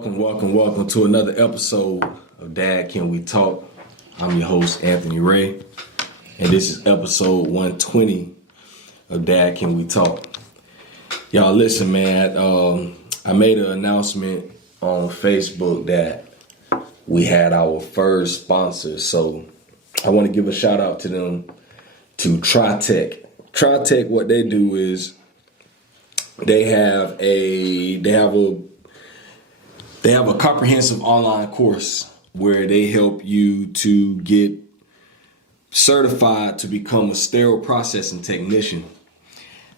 Welcome to another episode of Dad Can We Talk. I'm your host, Anthony Ray, and this is episode 120 of Dad Can We Talk. Y'all listen, man, I made an announcement on Facebook that we had our first sponsor, so I want to give a shout out to them, to TriTech. TriTech, what they do is they have a comprehensive online course where they help you to get certified to become a sterile processing technician.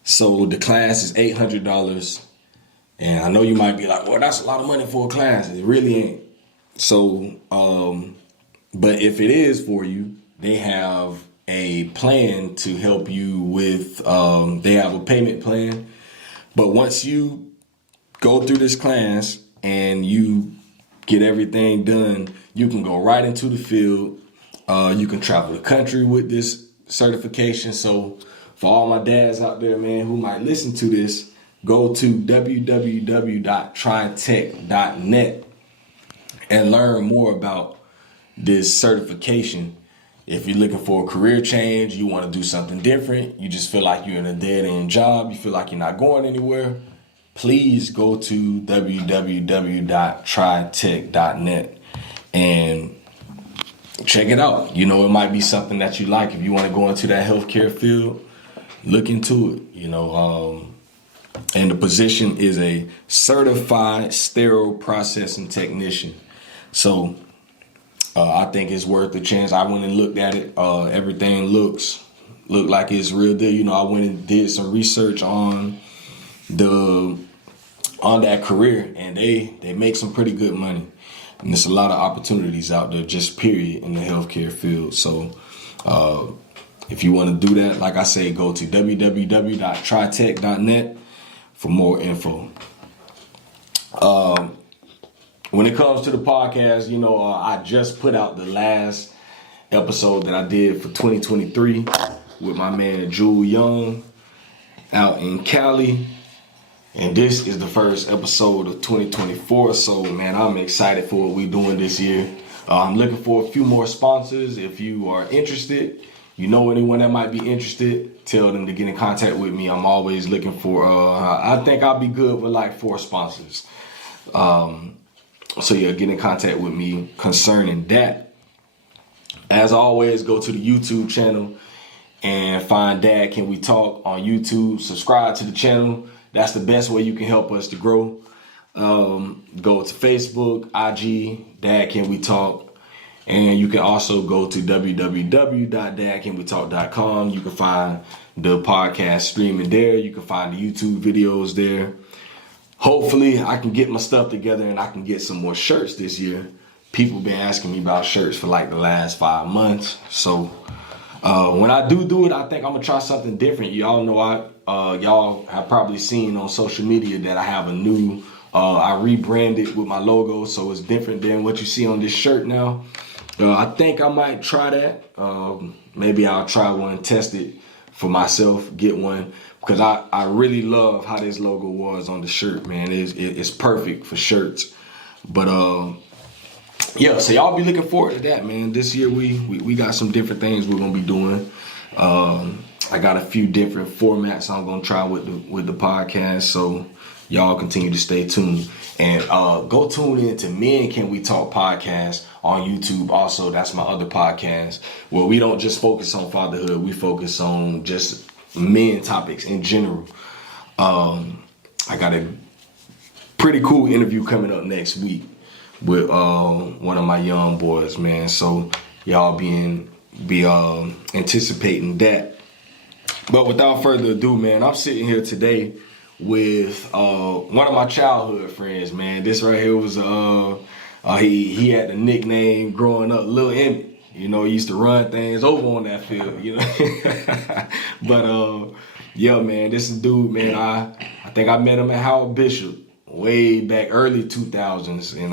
So the class is $800. And I know you might be like, well, that's a lot of money for a class. It really ain't. So, but if it is for you, they have a plan to help you with, they have a payment plan. But once you go through this class and you get everything done, you can go right into the field. You can travel the country with this certification. So for all my dads out there, man, who might listen to this, go to www.tritech.net and learn more about this certification. If you're looking for a career change, you want to do something different, you just feel like you're in a dead-end job, you feel like you're not going anywhere, please go to www.tritech.net and check it out. You know, it might be something that you like. If you want to go into that healthcare field, look into it, and the position is a certified sterile processing technician. So I think it's worth a chance. I went and looked at it. Everything looked like it's real deal. I went and did some research on that career, and they make some pretty good money. And there's a lot of opportunities out there, just period, in the healthcare field. So if you want to do that, like I say, go to www.tritech.net for more info. When it comes to the podcast, I just put out the last episode that I did for 2023 with my man Jewel Young out in Cali. And this is the first episode of 2024. So, man, I'm excited for what we're doing this year. I'm looking for a few more sponsors. If you are interested, you know anyone that might be interested, tell them to get in contact with me. I'm always looking for, I think I'll be good with like 4 sponsors. So yeah, get in contact with me concerning that. As always, go to the YouTube channel and find Dad Can We Talk on YouTube. Subscribe to the channel. That's the best way you can help us to grow. Go to Facebook, IG, Dad Can We Talk. And you can also go to www.dadcanwetalk.com. You can find the podcast streaming there. You can find the YouTube videos there. Hopefully, I can get my stuff together and I can get some more shirts this year. People been asking me about shirts for like the last 5 months. So when I do it, I think I'm gonna try something different. Y'all know y'all have probably seen on social media that I have a new, I rebranded with my logo, so it's different than what you see on this shirt now. I think I might try that. Maybe I'll try one, test it for myself, get one, because I really love how this logo was on the shirt, man. It's perfect for shirts. But yeah, so y'all be looking forward to that, man. This year we got some different things we're gonna be doing. I got a few different formats I'm gonna try with the podcast, so y'all continue to stay tuned. And go tune in to Men Can We Talk podcast on YouTube. Also, that's my other podcast where we don't just focus on fatherhood. We focus on just men topics in general. I got a pretty cool interview coming up next week with one of my young boys, man. So y'all be anticipating that. But without further ado, man, I'm sitting here today with one of my childhood friends, man. This right here was he had the nickname growing up, Lil Emmett. He used to run things over on that field, But yeah, man, this is a dude, man. I think I met him at Howard Bishop way back early 2000s, and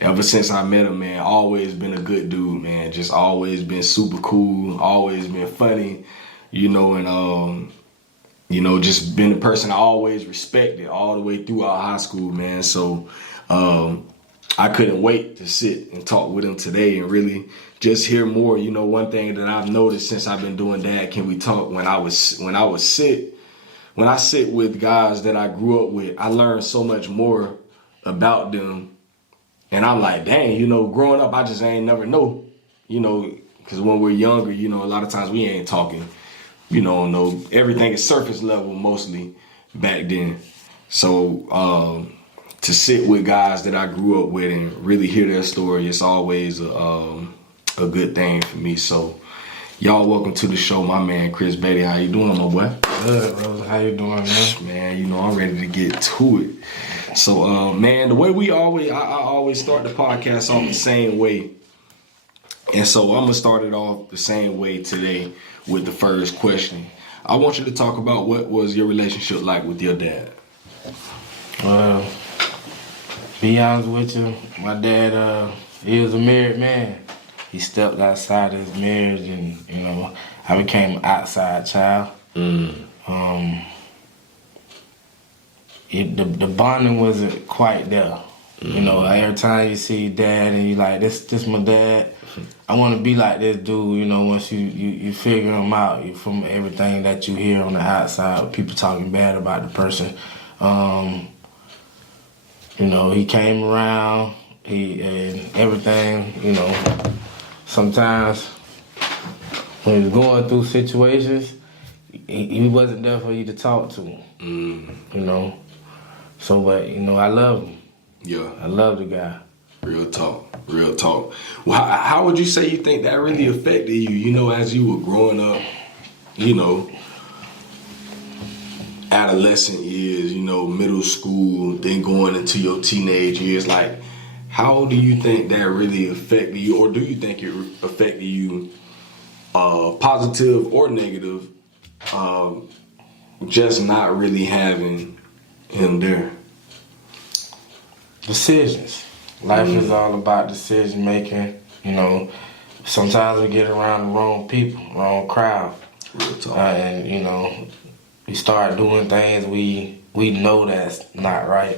ever since I met him, man, always been a good dude, man. Just always been super cool, always been funny, and just been a person I always respected all the way throughout high school, man. So I couldn't wait to sit and talk with him today and really just hear more. You know, one thing that I've noticed since I've been doing Dad Can We Talk, when I sit with guys that I grew up with, I learned so much more about them. And I'm like, dang, you know, growing up, I just ain't never know, you know, because when we're younger, you know, a lot of times we ain't talking, you know, everything is surface level mostly back then. So to sit with guys that I grew up with and really hear their story, it's always a good thing for me. So y'all, welcome to the show, my man Chris Batie. How you doing, my boy? Good, Rose. How you doing, man? Man, you know, I'm ready to get to it. So, man, the way I always start the podcast off the same way. And so I'm going to start it off the same way today with the first question. I want you to talk about what was your relationship like with your dad? Well, be honest with you, my dad, he was a married man. He stepped outside his marriage and, you know, I became an outside child. The bonding wasn't quite there. You know, every time you see dad and you like, this my dad. I want to be like this dude, you know, once you figure him out from everything that you hear on the outside, people talking bad about the person. You know, he came around, and everything, you know, sometimes when he was going through situations, he wasn't there for you to talk to him, you know. So, but, you know, I love him. Yeah. I love the guy. Real talk. Well, how would you say you think that really affected you, you know, as you were growing up, you know, adolescent years, you know, middle school, then going into your teenage years? Like, how do you think that really affected you, or do you think it affected you, positive or negative, just not really having him there? Decisions. Life is all about decision making. You know, sometimes we get around the wrong people, wrong crowd. Real talk. And, you know, we start doing things we know that's not right.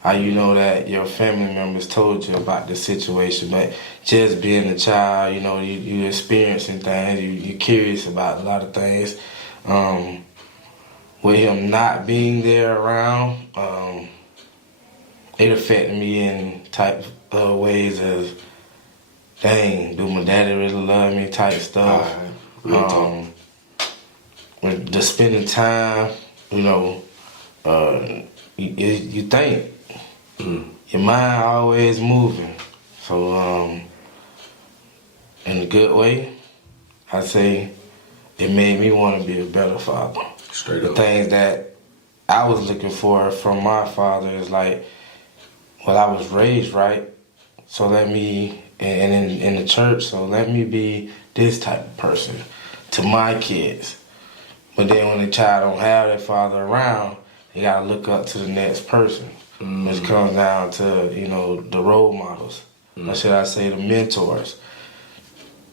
How you know that your family members told you about the situation, but just being a child, you know, you experiencing things, you're curious about a lot of things. With him not being there around, it affected me in type of ways as, dang, do my daddy really love me type stuff. With the spending time, you know, you think. Your mind always moving. So, in a good way, I say it made me want to be a better father. Straight up. The things that I was looking for from my father is like, well, I was raised right, so let me, and in the church, so let me be this type of person to my kids. But then when the child don't have their father around, you gotta look up to the next person, which comes down to, you know, the role models, or should I say the mentors.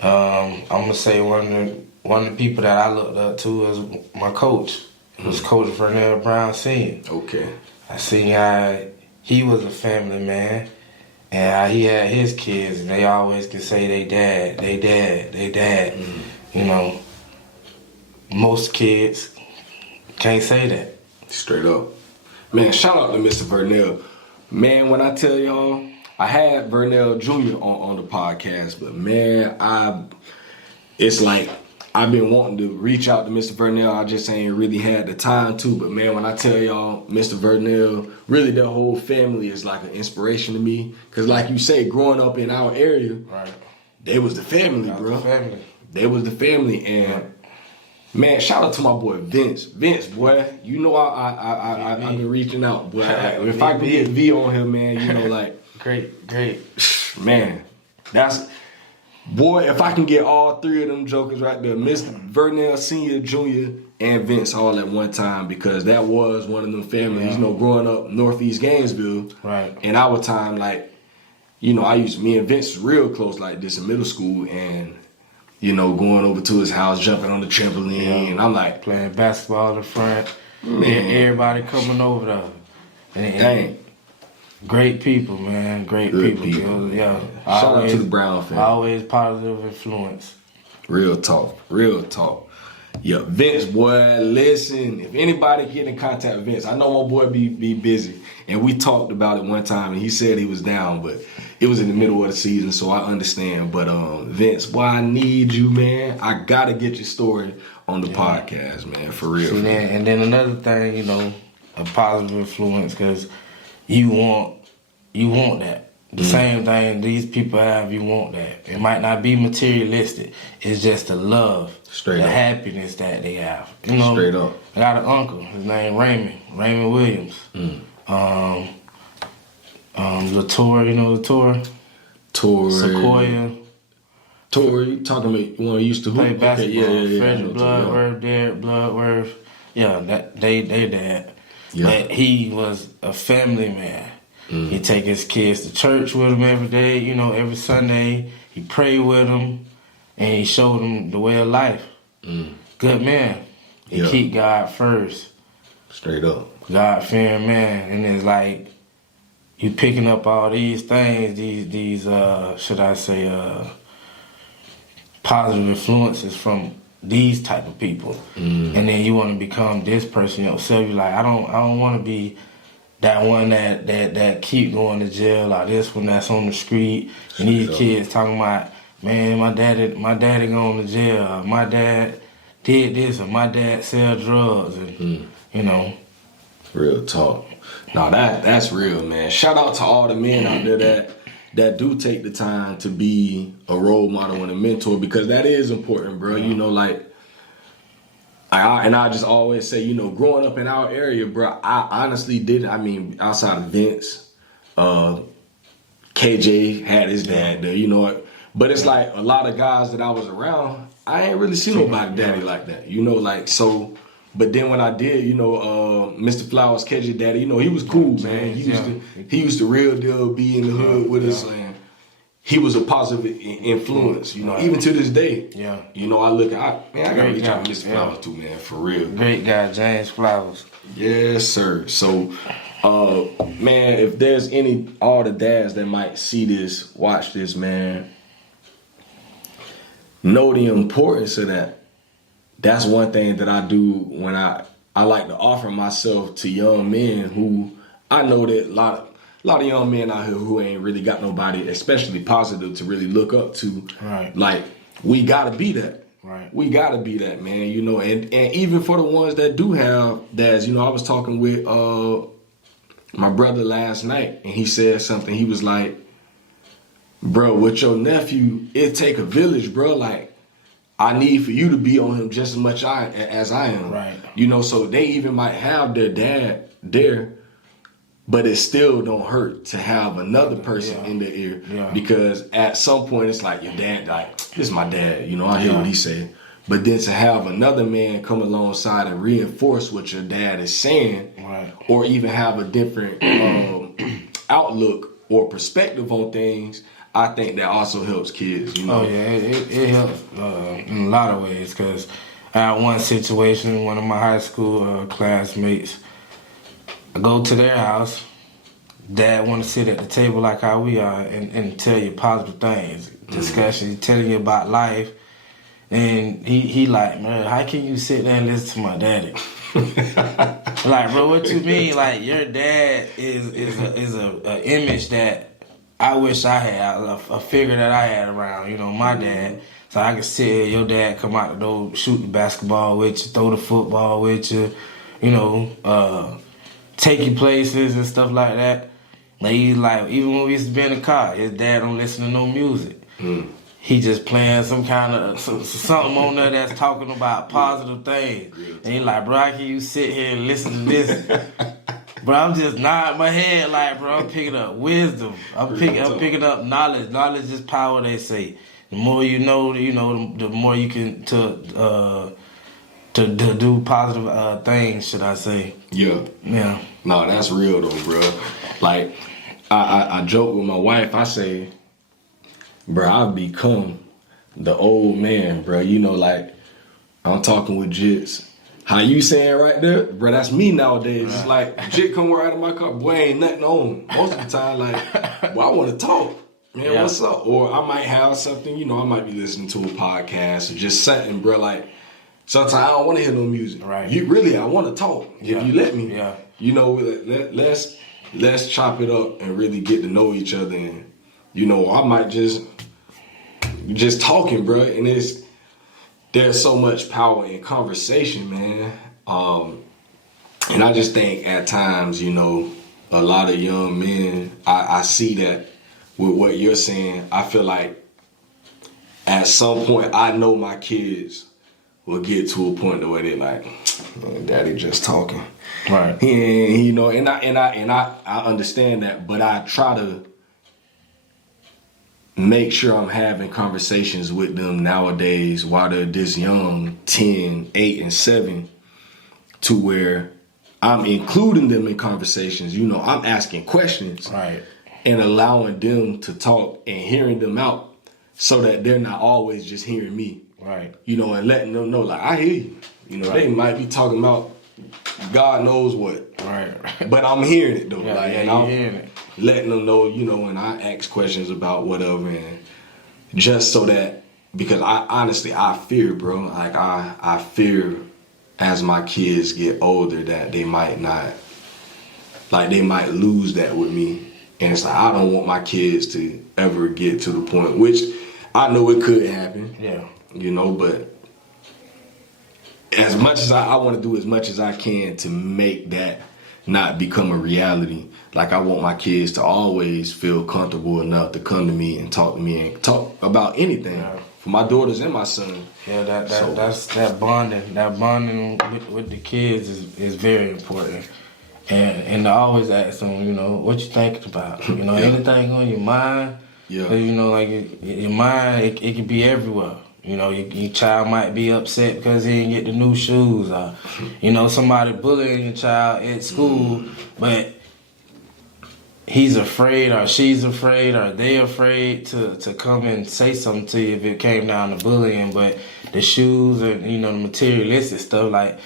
I'm gonna say one of the people that I looked up to is my coach. It was Coach Vernell Brown Sr. Okay. I seen how he was a family man, and how he had his kids, and they always could say they dad. You know, most kids can't say that. Straight up. Man, shout out to Mr. Vernell. Man, when I tell y'all, I had Vernell Jr. on the podcast, but man, it's like I've been wanting to reach out to Mr. Vernell. I just ain't really had the time to. But man, when I tell y'all, Mr. Vernell, really their whole family is like an inspiration to me. Cause like you say, growing up in our area, Right. they was the family, bro. They was the family, and man, shout out to my boy Vince. Vince, boy, you know I've been reaching out, boy. If I can get V on him, man, you know, like Great. man, that's. Boy, if I can get all three of them jokers right there, Mr. Vernell Sr., Jr., and Vince all at one time, because that was one of them families, you know, growing up Northeast Gainesville. Right. In our time, like, you know, me and Vince was real close like this in middle school, and, you know, going over to his house, jumping on the trampoline, and I'm like, playing basketball in the front, man, everybody coming over there. Dang. Great people, man. Great Good people. people. Yeah. Shout out to the Brown family. Always positive influence. Real talk. Real talk. Yeah, Vince, boy, listen. If anybody get in contact with Vince, I know my boy be busy, and we talked about it one time, and he said he was down, but it was in the middle of the season, so I understand. But Vince, boy, I need you, man. I gotta get your story on the podcast, man, for real. See, and then another thing, you know, a positive influence, because you want that. The same thing these people have, you want that. It might not be materialistic. It's just the love, Straight the up. happiness that they have. You know, Straight up. I got an uncle. His name Raymond Williams. Latour, you know Latour? Sequoia. Tori, you talking about one who used to Play hoop? basketball. Okay, Frederick Bloodworth, Derek Bloodworth. Yeah, they dad. Yeah. But he was a family man. He take his kids to church with him every day, you know, every Sunday. He prayed with them, and he showed them the way of life. Good man. He keep God first. Straight up. God-fearing man. And it's like, you picking up all these things, these should I say, positive influences from these type of people. And then you want to become this person yourself. You're like, I don't want to be that one that keep going to jail, or this one that's on the street, and these kids talking about, man, my daddy going to jail, my dad did this, or my dad sell drugs, and you know. Real talk. No, that's real, man. Shout out to all the men out there that do take the time to be a role model and a mentor, because that is important, bro. You know, like, I just always say, you know, growing up in our area, bro, I honestly didn't. I mean, outside of Vince, KJ had his dad there, you know. But it's like a lot of guys that I was around, I ain't really seen nobody daddy like that, you know, like, so. But then when I did, you know, Mr. Flowers, KJ daddy, you know, he was cool, man. He used to real deal be in the hood with us, and he was a positive influence, you know, even to this day. Yeah. You know, I gotta reach out to Mr. Flowers too, man, for real. Great guy, James Flowers. Yes, sir. So, man, if there's all the dads that might see this, watch this, man, know the importance of that. That's one thing that I do when I like to offer myself to young men who I know that a lot of young men out here who ain't really got nobody, especially positive, to really look up to. Right. Like, we gotta be that. Right. We gotta be that, man. You know, and even for the ones that do have dads, you know, I was talking with my brother last night, and he said something. He was like, bro, with your nephew, it take a village, bro. Like, I need for you to be on him just as much as I am. Right. You know, so they even might have their dad there, but it still don't hurt to have another person in their ear. Yeah. Because at some point it's like, your dad, like, this is my dad, you know, I hear what he said. But then to have another man come alongside and reinforce what your dad is saying, right, or even have a different outlook or perspective on things, I think that also helps kids, you know? Oh, yeah, it helps in a lot of ways, because I had one situation, one of my high school classmates, I go to their house, dad want to sit at the table like how we are and tell you positive things, discussion, telling you about life, and he like, man, how can you sit there and listen to my daddy? Like, bro, what you mean? Like, your dad is a image that I wish I had, a figure that I had around, you know, my dad. So I could see your dad come out the door, shoot the basketball with you, throw the football with you, you know, take you places and stuff like that. Like, even when we used to be in the car, his dad don't listen to no music. He just playing some kind of, something on there that's talking about positive things. And he like, bro, how can you sit here and listen to this? Bro, I'm just nodding my head like, bro, I'm picking up wisdom. I'm picking up knowledge. Knowledge is power, they say. The more you know, the more you can to do positive things, should I say? Yeah. Yeah. No, that's real though, bro. Like, I joke with my wife. I say, bro, I've become the old man, bro. You know, like, I'm talking with Jits. how you saying right there, bro, that's me nowadays. It's like, shit come right out of my car, boy, ain't nothing on. Most of the time, like, well, I want to talk. Man, what's up? Or I might have something, you know, I might be listening to a podcast or just something, bro, like, sometimes I don't want to hear no music. Right. I want to talk. If you let me. Yeah. You know, let's chop it up and really get to know each other. And, you know, I might just talking, bro. And there's so much power in conversation, man. And I just think at times, you know, a lot of young men, I see that with what you're saying. I feel like at some point, I know my kids will get to a point where they're like, man, daddy just talking. Right. And, you know, and I understand that, but I try to make sure I'm having conversations with them nowadays while they're this young, 10, 8, and 7, to where I'm including them in conversations. You know, I'm asking questions. Right. And allowing them to talk and hearing them out so that they're not always just hearing me. Right. You know, and letting them know, like, I hear you. You know, they might be talking about God knows what. Right. But I'm hearing it, though. Yeah, like, yeah, and I'm hearing it. letting them know, you know, when I ask questions about whatever, and just so that, because I fear, bro. Like, I fear as my kids get older that they might not, like, they might lose that with me. And it's like, I don't want my kids to ever get to the point, which I know it could happen. Yeah. You know, but as much as I want to do as much as I can to make that not become a reality. Like, I want my kids to always feel comfortable enough to come to me and talk about anything. Yeah. For my daughters and my son. Yeah, that's that bonding. That bonding with the kids is very important. And to always ask them, you know, what you thinking about? You know, anything on your mind? Yeah. You know, like your mind, it can be everywhere. You know, your child might be upset because he didn't get the new shoes, or, you know, somebody bullying your child at school, but he's afraid or she's afraid or they afraid to come and say something to you if it came down to bullying. But the shoes and, you know, the materialistic stuff, like,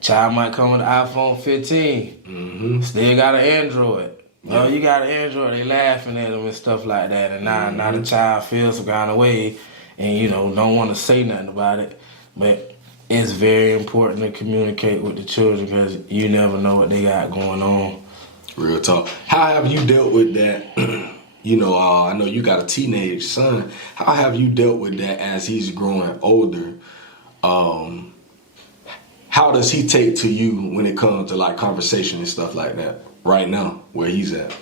child might come with an iPhone 15, still got an Android. No, you got an Android, they laughing at them and stuff like that. And now the child feels some kind of way and, you know, don't want to say nothing about it. But it's very important to communicate with the children because you never know what they got going on. Real talk. How have you dealt with that? You know, I know you got a teenage son. How have you dealt with that as he's growing older? How does he take to you when it comes to, like, conversation and stuff like that right now, where he's at?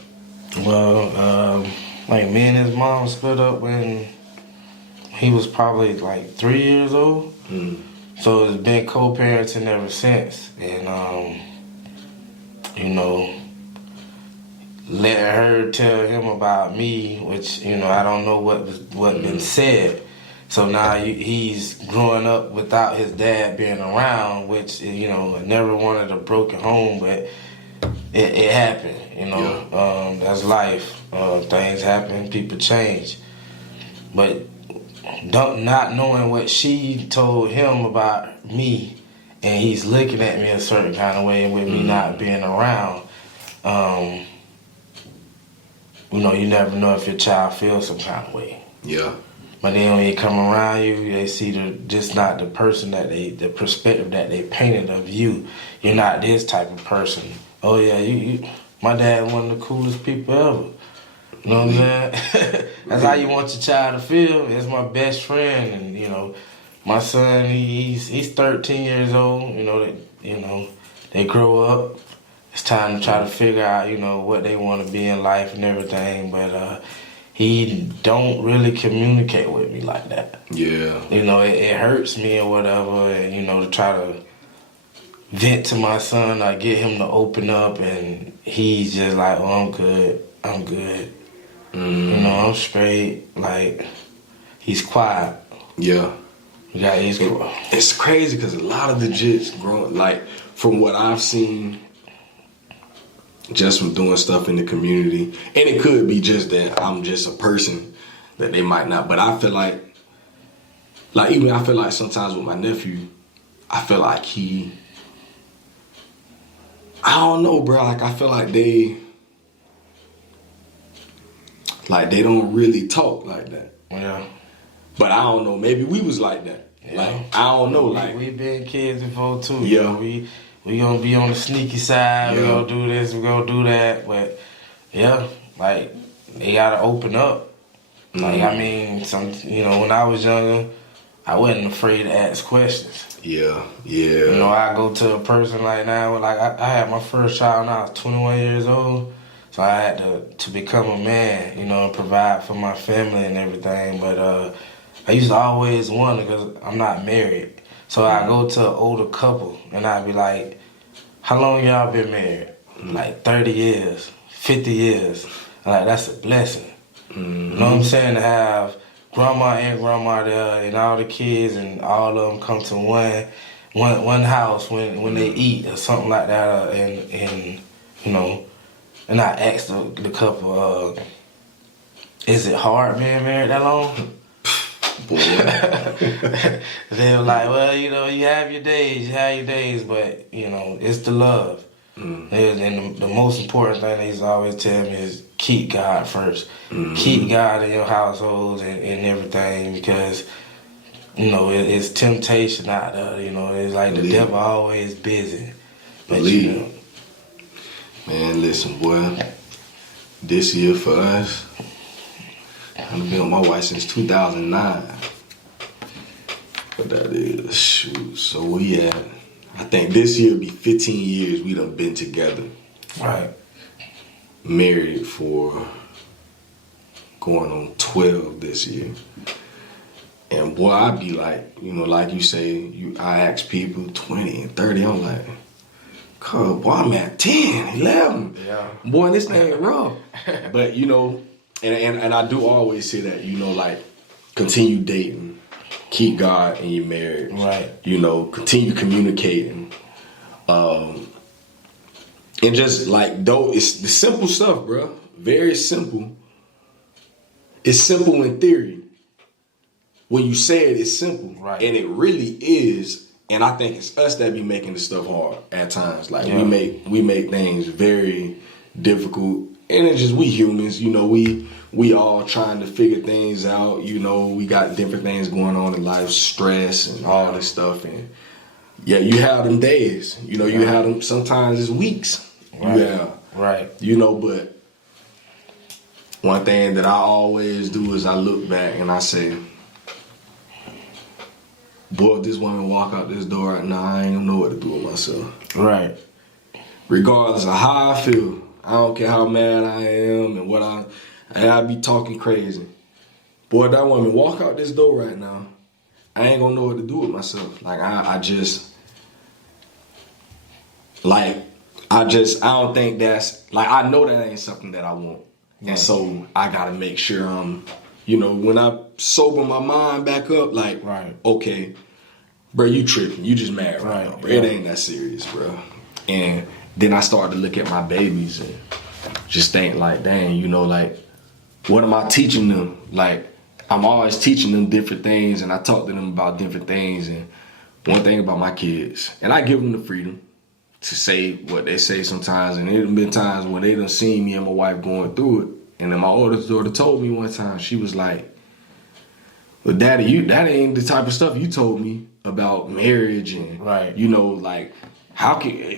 Well, like, me and his mom split up when he was probably, like, 3 years old. So it's been co-parenting ever since. And, you know, letting her tell him about me, which, you know, I don't know what been said. So now he's growing up without his dad being around, which, you know, I never wanted a broken home, but it happened, you know. That's life. Things happen, people change. But not knowing what she told him about me, and he's looking at me a certain kind of way with me not being around, you know, you never know if your child feels some kind of way. Yeah. But then when they come around you, they see just not the person the perspective that they painted of you. You're not this type of person. Oh yeah, my dad one of the coolest people ever. You know what I'm saying? That's how you want your child to feel. It's my best friend, and, you know, my son, he's 13 years old. You know, they grow up. It's time to try to figure out, you know, what they want to be in life and everything. But he don't really communicate with me like that. Yeah. You know, it hurts me or whatever, and, you know, to try to vent to my son or get him to open up, and he's just like, oh, I'm good. You know, I'm straight. Like, he's quiet. Yeah. Yeah, he's quiet. It's crazy because a lot of the jits growing, like, from what I've seen, just from doing stuff in the community, and it could be just that I'm just a person that they might not, but I feel like sometimes with my nephew, I feel like he I don't know, bro. Like I feel like they don't really talk like that. Yeah. But I don't know. Maybe we was like that. Yeah. Like I don't know. Like we been kids before too. Yeah. You know, we gonna be on the sneaky side. Yeah. We gonna do this. We gonna do that. But yeah, like they gotta open up. Like I mean, when I was younger, I wasn't afraid to ask questions. Yeah. You know, I go to a person like now. Like I had my first child when I was 21 years old. So I had to become a man, you know, and provide for my family and everything. But I used to always wonder, because I'm not married. So I go to an older couple and I'd be like, how long y'all been married? Like 30 years, 50 years. Like, that's a blessing. You know what I'm saying? To have grandma and grandma there and all the kids and all of them come to one house when they eat or something like that. And you know, and I asked the couple, is it hard being married that long? They were like, well, you know, you have your days, but, you know, it's the love. And the most important thing they used to always tell me is keep God first. Keep God in your household and everything, because, you know, it's temptation out there. You know, it's like the devil always busy. But, you know, man, listen, boy. This year for us, I've been with my wife since 2009. What that is, shoot. So we at, I think this year will be 15 years we done been together. Right. Married for going on 12 this year. And boy, I be like, you know, like you say, I ask people 20 and 30, I'm like, God, boy, I'm at 10, 11. Yeah. Boy, this thing ain't rough. But, you know, and I do always say that, you know, like, continue dating, keep God in your marriage. Right. You know, continue communicating. And just like, though, it's the simple stuff, bro. Very simple. It's simple in theory. When you say it, it's simple. Right. And it really is. And I think it's us that be making the stuff hard at times. Like we make things very difficult. And it's just we humans, you know, we all trying to figure things out. You know, we got different things going on in life, stress and all this stuff. And yeah, you have them days. You know, you have them, sometimes it's weeks. Right. Yeah. Right. You know, but one thing that I always do is I look back and I say, boy, if this woman walk out this door right now, I ain't gonna know what to do with myself. Right. Regardless of how I feel, I don't care how mad I am and I be talking crazy. Boy, if that woman walk out this door right now, I ain't gonna know what to do with myself. Like I don't think that's, like, I know that ain't something that I want. And so I gotta make sure you know, when I sober my mind back up, like, okay, bro, you tripping. You just mad right now, bro. It ain't that serious, bro. And then I started to look at my babies and just think, like, dang, you know, like, what am I teaching them? Like, I'm always teaching them different things, and I talk to them about different things. And one thing about my kids, and I give them the freedom to say what they say sometimes, and there have been times when they done seen me and my wife going through it. And then my oldest daughter told me one time, she was like, well, Daddy, that ain't the type of stuff you told me about marriage and, you know, like,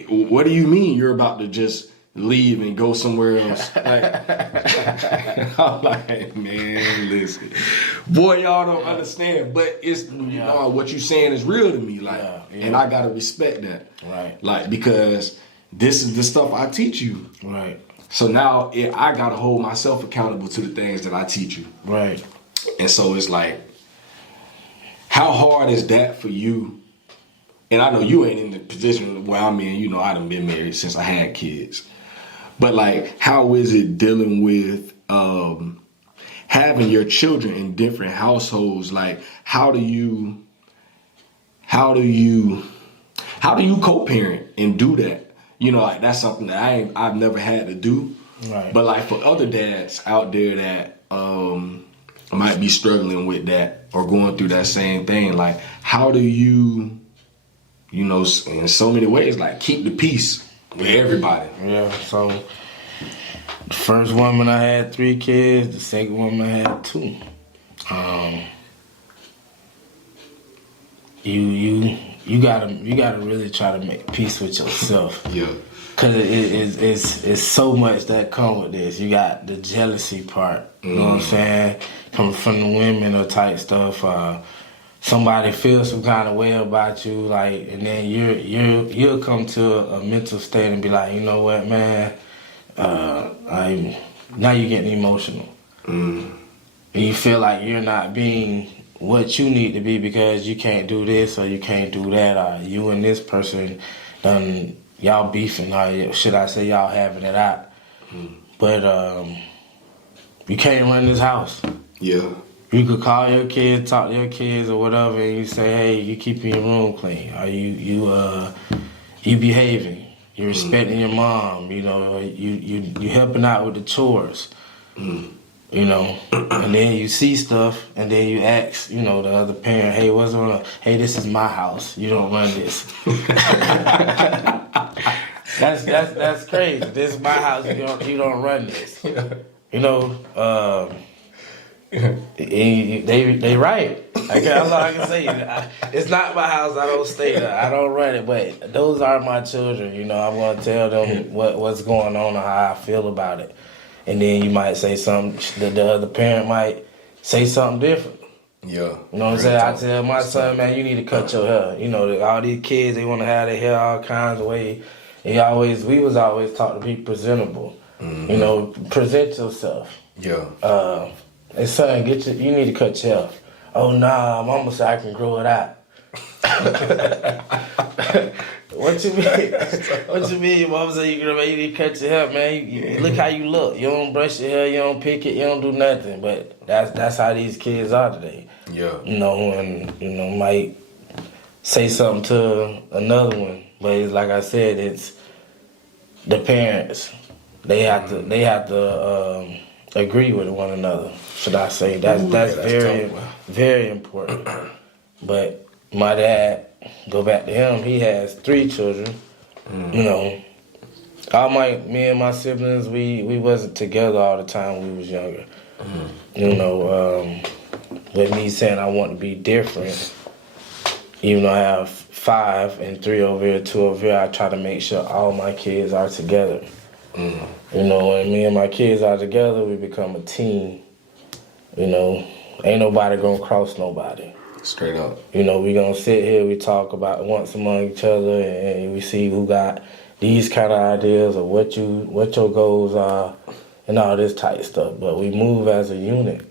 what do you mean you're about to just leave and go somewhere else? Like, I'm like, man, listen. Boy, y'all don't understand, but it's, you know, what you saying is real to me, like, and I gotta respect that. Right. Like, because this is the stuff I teach you. Right. So now I gotta hold myself accountable to the things that I teach you. Right. And so it's like, how hard is that for you? And I know you ain't in the position where I'm in, you know, I done been married since I had kids. But like, how is it dealing with having your children in different households? Like, how do you co-parent and do that? You know, like, that's something that I've never had to do. Right. But like, for other dads out there that might be struggling with that or going through that same thing, like, how do you know, in so many ways, like, keep the peace With everybody. Yeah, so the first woman I had 3 kids, the second woman I had 2. You gotta really try to make peace with yourself. Yeah. Cause it's so much that come with this. You got the jealousy part. You know what I'm saying? Coming from the women or type stuff. Somebody feels some kind of way about you, like, and then you'll come to a mental state and be like, you know what, man, now you're getting emotional. And you feel like you're not being what you need to be because you can't do this or you can't do that, or you and this person done y'all beefing, or should I say y'all having it out. But you can't run this house. Yeah. You could call your kids, talk to your kids or whatever, and you say, hey, you keeping your room clean. Are you behaving? You respecting your mom, you know, you helping out with the chores. You know, and then you see stuff, and then you ask, you know, the other parent, hey, what's going on? Hey, this is my house. You don't run this. That's crazy. This is my house. You don't run this. You know, they right. That's all I can say. It's not my house. I don't stay there. I don't run it. But those are my children. You know, I'm going to tell them what's going on or how I feel about it. And then you might say something, the other parent might say something different. Yeah. You know what I'm saying? I tell my son, man, you need to cut your hair. You know, all these kids, they want to have their hair all kinds of ways. We was always taught to be presentable. You know, present yourself. Yeah. And son, you need to cut your hair. Oh, nah, mama said I can grow it out. What you mean? What you mean? Your mama said you need to cut your hair, man. You look how you look. You don't brush your hair, you don't pick it, you don't do nothing. But that's how these kids are today. Yeah. You know, and you know, might say something to another one, but it's like I said, it's the parents. They have to agree with one another. Should I say that's very important. But my dad, go back to him. He has 3 children. You know, me and my siblings, we wasn't together all the time when we was younger. You know, with me saying I want to be different, even though I have 5 and 3 over here, 2 over here, I try to make sure all my kids are together. You know, when me and my kids are together, we become a team. You know, ain't nobody gonna cross nobody. Straight up. You know, we gonna sit here, we talk about once among each other, and we see who got these kind of ideas or what your goals are and all this type stuff. But we move as a unit.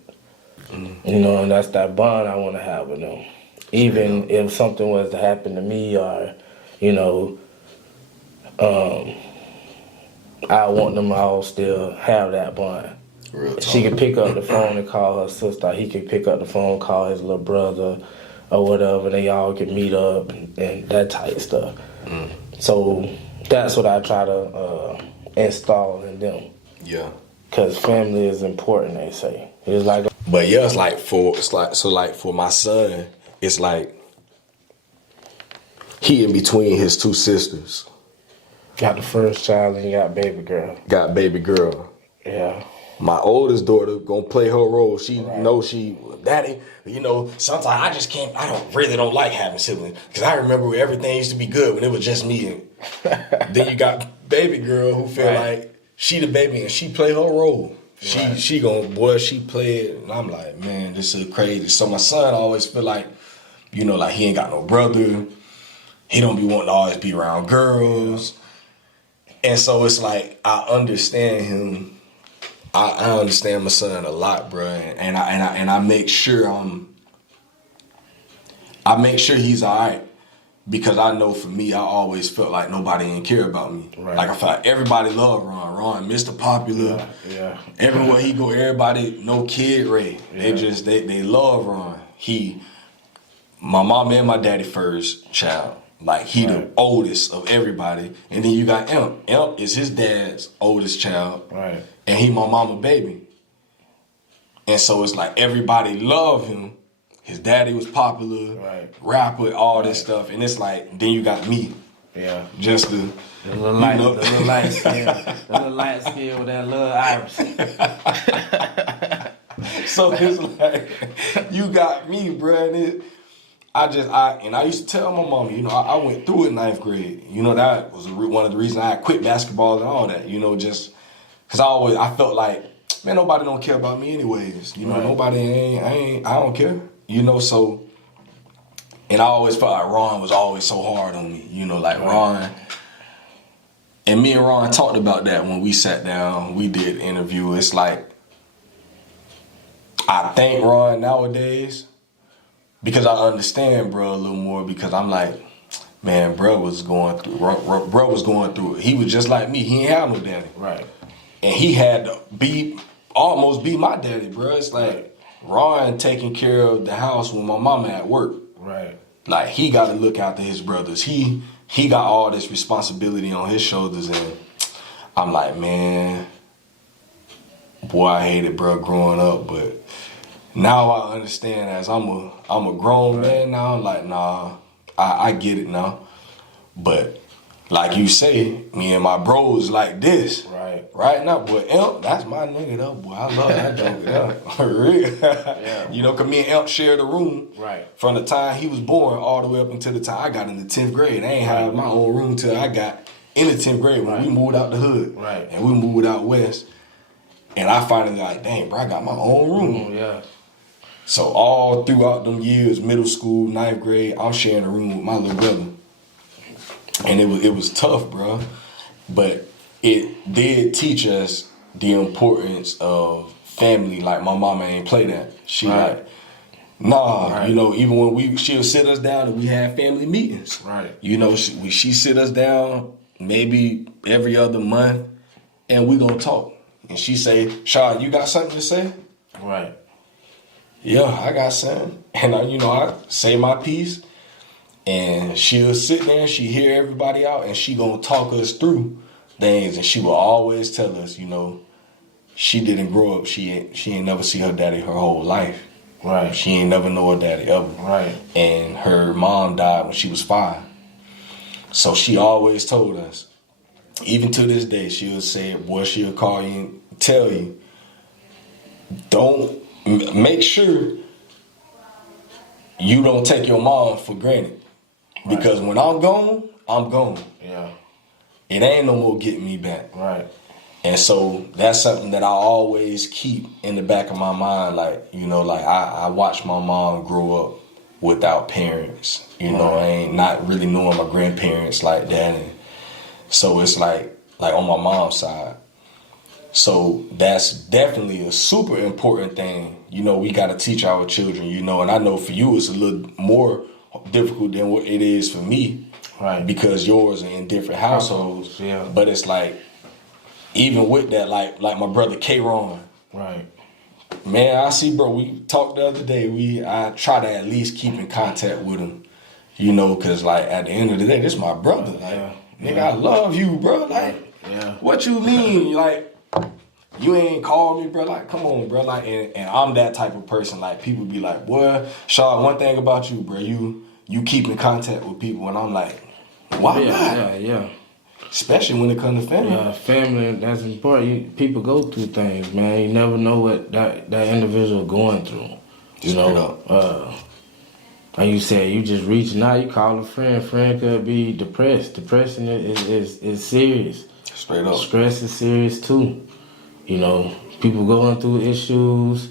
You know, and that's that bond I want to have with them. Even if something was to happen to me, or, you know, I want them all still have that bond. She could pick up the phone and call her sister. He could pick up the phone, call his little brother or whatever. They all could meet up and that type of stuff. So that's what I try to install in them. Yeah. Because family is important, they say. It's like... But yeah, for my son, it's like he in between his 2 sisters. Got the first child and you got baby girl. Yeah. My oldest daughter gonna play her role. She knows daddy, you know, sometimes I really don't like having siblings. Cause I remember everything used to be good when it was just me. Then you got baby girl who feel like she the baby and she play her role. She play it. And I'm like, man, this is crazy. So my son always feel like, you know, like he ain't got no brother. He don't be wanting to always be around girls. And so it's like, I understand him. I understand my son a lot, bro, and I make sure he's all right, because I know for me, I always felt like nobody didn't care about me. Right. Like I felt like everybody loved Ron. Ron, Mr. Popular. Yeah. Everywhere he go, everybody know Kid Ray. Yeah. They love Ron. My mom and my daddy first child. Like he the oldest of everybody, and then you got Imp. Imp is his dad's oldest child. Right. And he my mama baby. And so it's like everybody loved him. His daddy was popular, rapper, all this stuff. And it's like, then you got me. Yeah. Just the The little light, the little light skin, with that little iris. So it's like, you got me, bruh. And I used to tell my mom, I went through it in 9th grade. That was one of the reasons I quit basketball and all that. Just because I felt like, man, nobody don't care about me anyways. Right. Nobody I don't care. So, and I always felt like Ron was always so hard on me. Like Right. Ron. And me and Ron talked about that when we sat down, we did an interview. It's like, I thank Ron nowadays because I understand bro a little more, because I'm like, man, bro was going through it. He was just like me. He ain't have no daddy. Right. And he had to almost be my daddy, bro. It's like Ron taking care of the house when my mama at work. Right. Like, he got to look after his brothers. He got all this responsibility on his shoulders, and I'm like, man, boy, I hated bro growing up, but now I understand as I'm a grown man now. I'm like, nah, I get it now. But like you say, me and my bros like this. Right now, boy, Imp, that's my nigga though, boy. I love that joke. For real. Yeah. Cause me and Imp shared a room. Right. From From the time he was born all the way up until the time I got in the 10th grade. I ain't had my own room till I got in the 10th grade when we moved out the hood. Right. And we moved out west. And I finally like, dang, bro, I got my own room. Yeah. So all throughout them years, middle school, 9th grade, I'm sharing a room with my little brother. And it was tough, bro. But it did teach us the importance of family. Like, my mama ain't play that. She like, nah, even when she'll sit us down and we had family meetings. Right. She sit us down maybe every other month and we gonna talk. And she say, Shaw, you got something to say? Right. Yeah, I got something. And I say my piece, and she'll sit there and she hear everybody out, and she gonna talk us through things. And she will always tell us, she didn't grow up. She ain't never see her daddy her whole life. Right. She ain't never know her daddy ever. Right. And her mom died when she was 5. So she always told us, even to this day, she'll say, boy, she'll call you and tell you, make sure you don't take your mom for granted. Because when I'm gone, I'm gone. Yeah. It ain't no more getting me back. Right. And so that's something that I always keep in the back of my mind. Like, I watched my mom grow up without parents. I ain't not really knowing my grandparents like that. And so it's like on my mom's side. So that's definitely a super important thing. We got to teach our children, and I know for you it's a little more difficult than what it is for me. Right. Because yours are in different households. Yeah. But it's like, even with that, like my brother K-Ron. Right. Man, I see, bro, we talked the other day. I try to at least keep in contact with him, because like at the end of the day, this is my brother. Like, nigga, I love you, bro. Like, what you mean? Like, you ain't called me, bro. Like, come on, bro. Like, and I'm that type of person. Like, people be like, boy, Shaw, one thing about you, bro, you keep in contact with people. And I'm like, why not? Yeah. Especially when it comes to family. Yeah, family, that's important. People go through things, man. You never know what that individual going through. Like you said, you just reaching out, you call a friend. Friend could be depressed. Depression is serious. Straight up. Stress is serious too. People going through issues,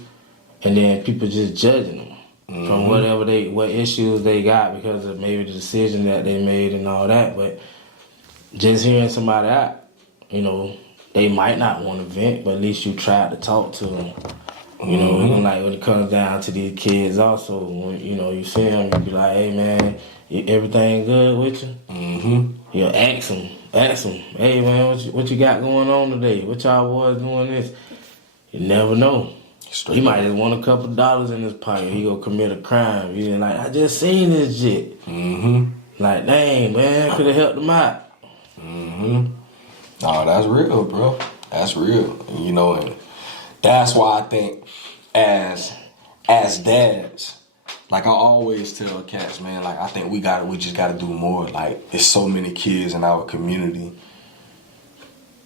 and then people just judging them from what issues they got because of maybe the decision that they made and all that. But just hearing somebody out, they might not want to vent, but at least you tried to talk to them. And like when it comes down to these kids also, when you see them, you be like, hey man, everything good with you? Mm-hmm. Ask them, hey man, what you got going on today? What y'all boys doing this? You never know. He might just want a couple dollars in his pocket. He go commit a crime. You like, I just seen this shit. Like, dang man, could have helped him out. No, that's real, bro. That's real. And that's why I think as dads, Like I always tell cats, man, like I think we just gotta do more. Like there's so many kids in our community.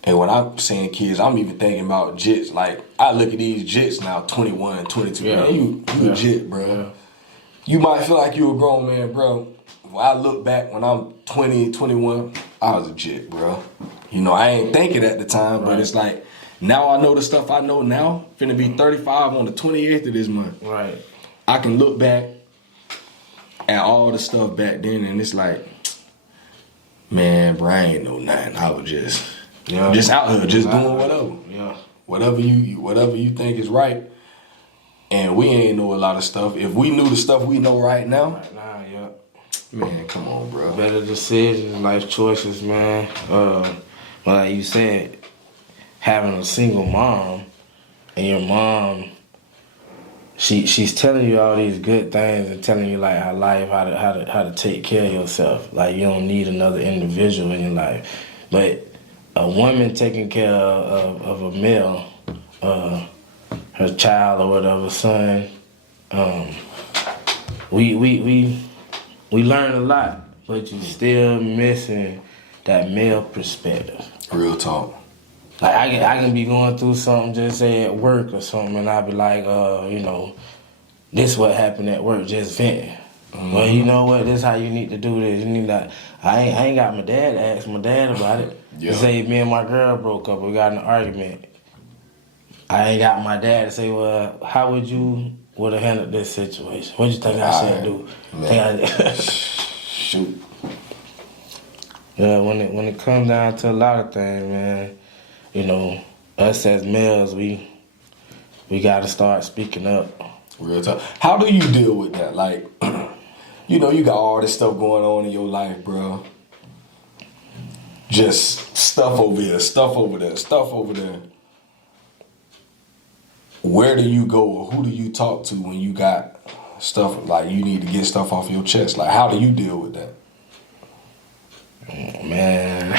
And when I'm saying kids, I'm even thinking about jits. Like I look at these jits now, 21, 22. Yeah. Man, you a jit, bro. Yeah. You might feel like you a grown man, bro. When I look back when I'm 20, 21, I was a jit, bro. You know, I ain't thinking at the time, but it's like now I know the stuff I know now. Finna be 35 on the 28th of this month. Right. I can look back at all the stuff back then, and it's like, man, bro, I ain't know nothing. I was just out here, just doing whatever. Yeah. Whatever you think is right. And we ain't know a lot of stuff. If we knew the stuff we know right now, Yeah. man, come on, bro. Better decisions, life choices, man. Like you said, having a single mom, and your mom, she's telling you all these good things and telling you like how to take care of yourself. Like you don't need another individual in your life. But a woman taking care of a male, her child or whatever, son, we learn a lot, but you still missing that male perspective. Real talk. Like I can be going through something, just say at work or something, and I be like, this what happened at work, just venting. Well, you know what? This how you need to do this. You need that. I ain't got my dad to ask my dad about it. Yeah. Say me and my girl broke up, we got in an argument. I ain't got my dad to say, well, how would you have handled this situation? What you think I should do? Shoot. Yeah, when it comes down to a lot of things, man, you know, us as males, we gotta start speaking up. Real talk. How do you deal with that? Like, you know, you got all this stuff going on in your life, bro. Just stuff over here, stuff over there, stuff over there. Where do you go or who do you talk to when you got stuff, like you need to get stuff off your chest? Like, how do you deal with that? Man,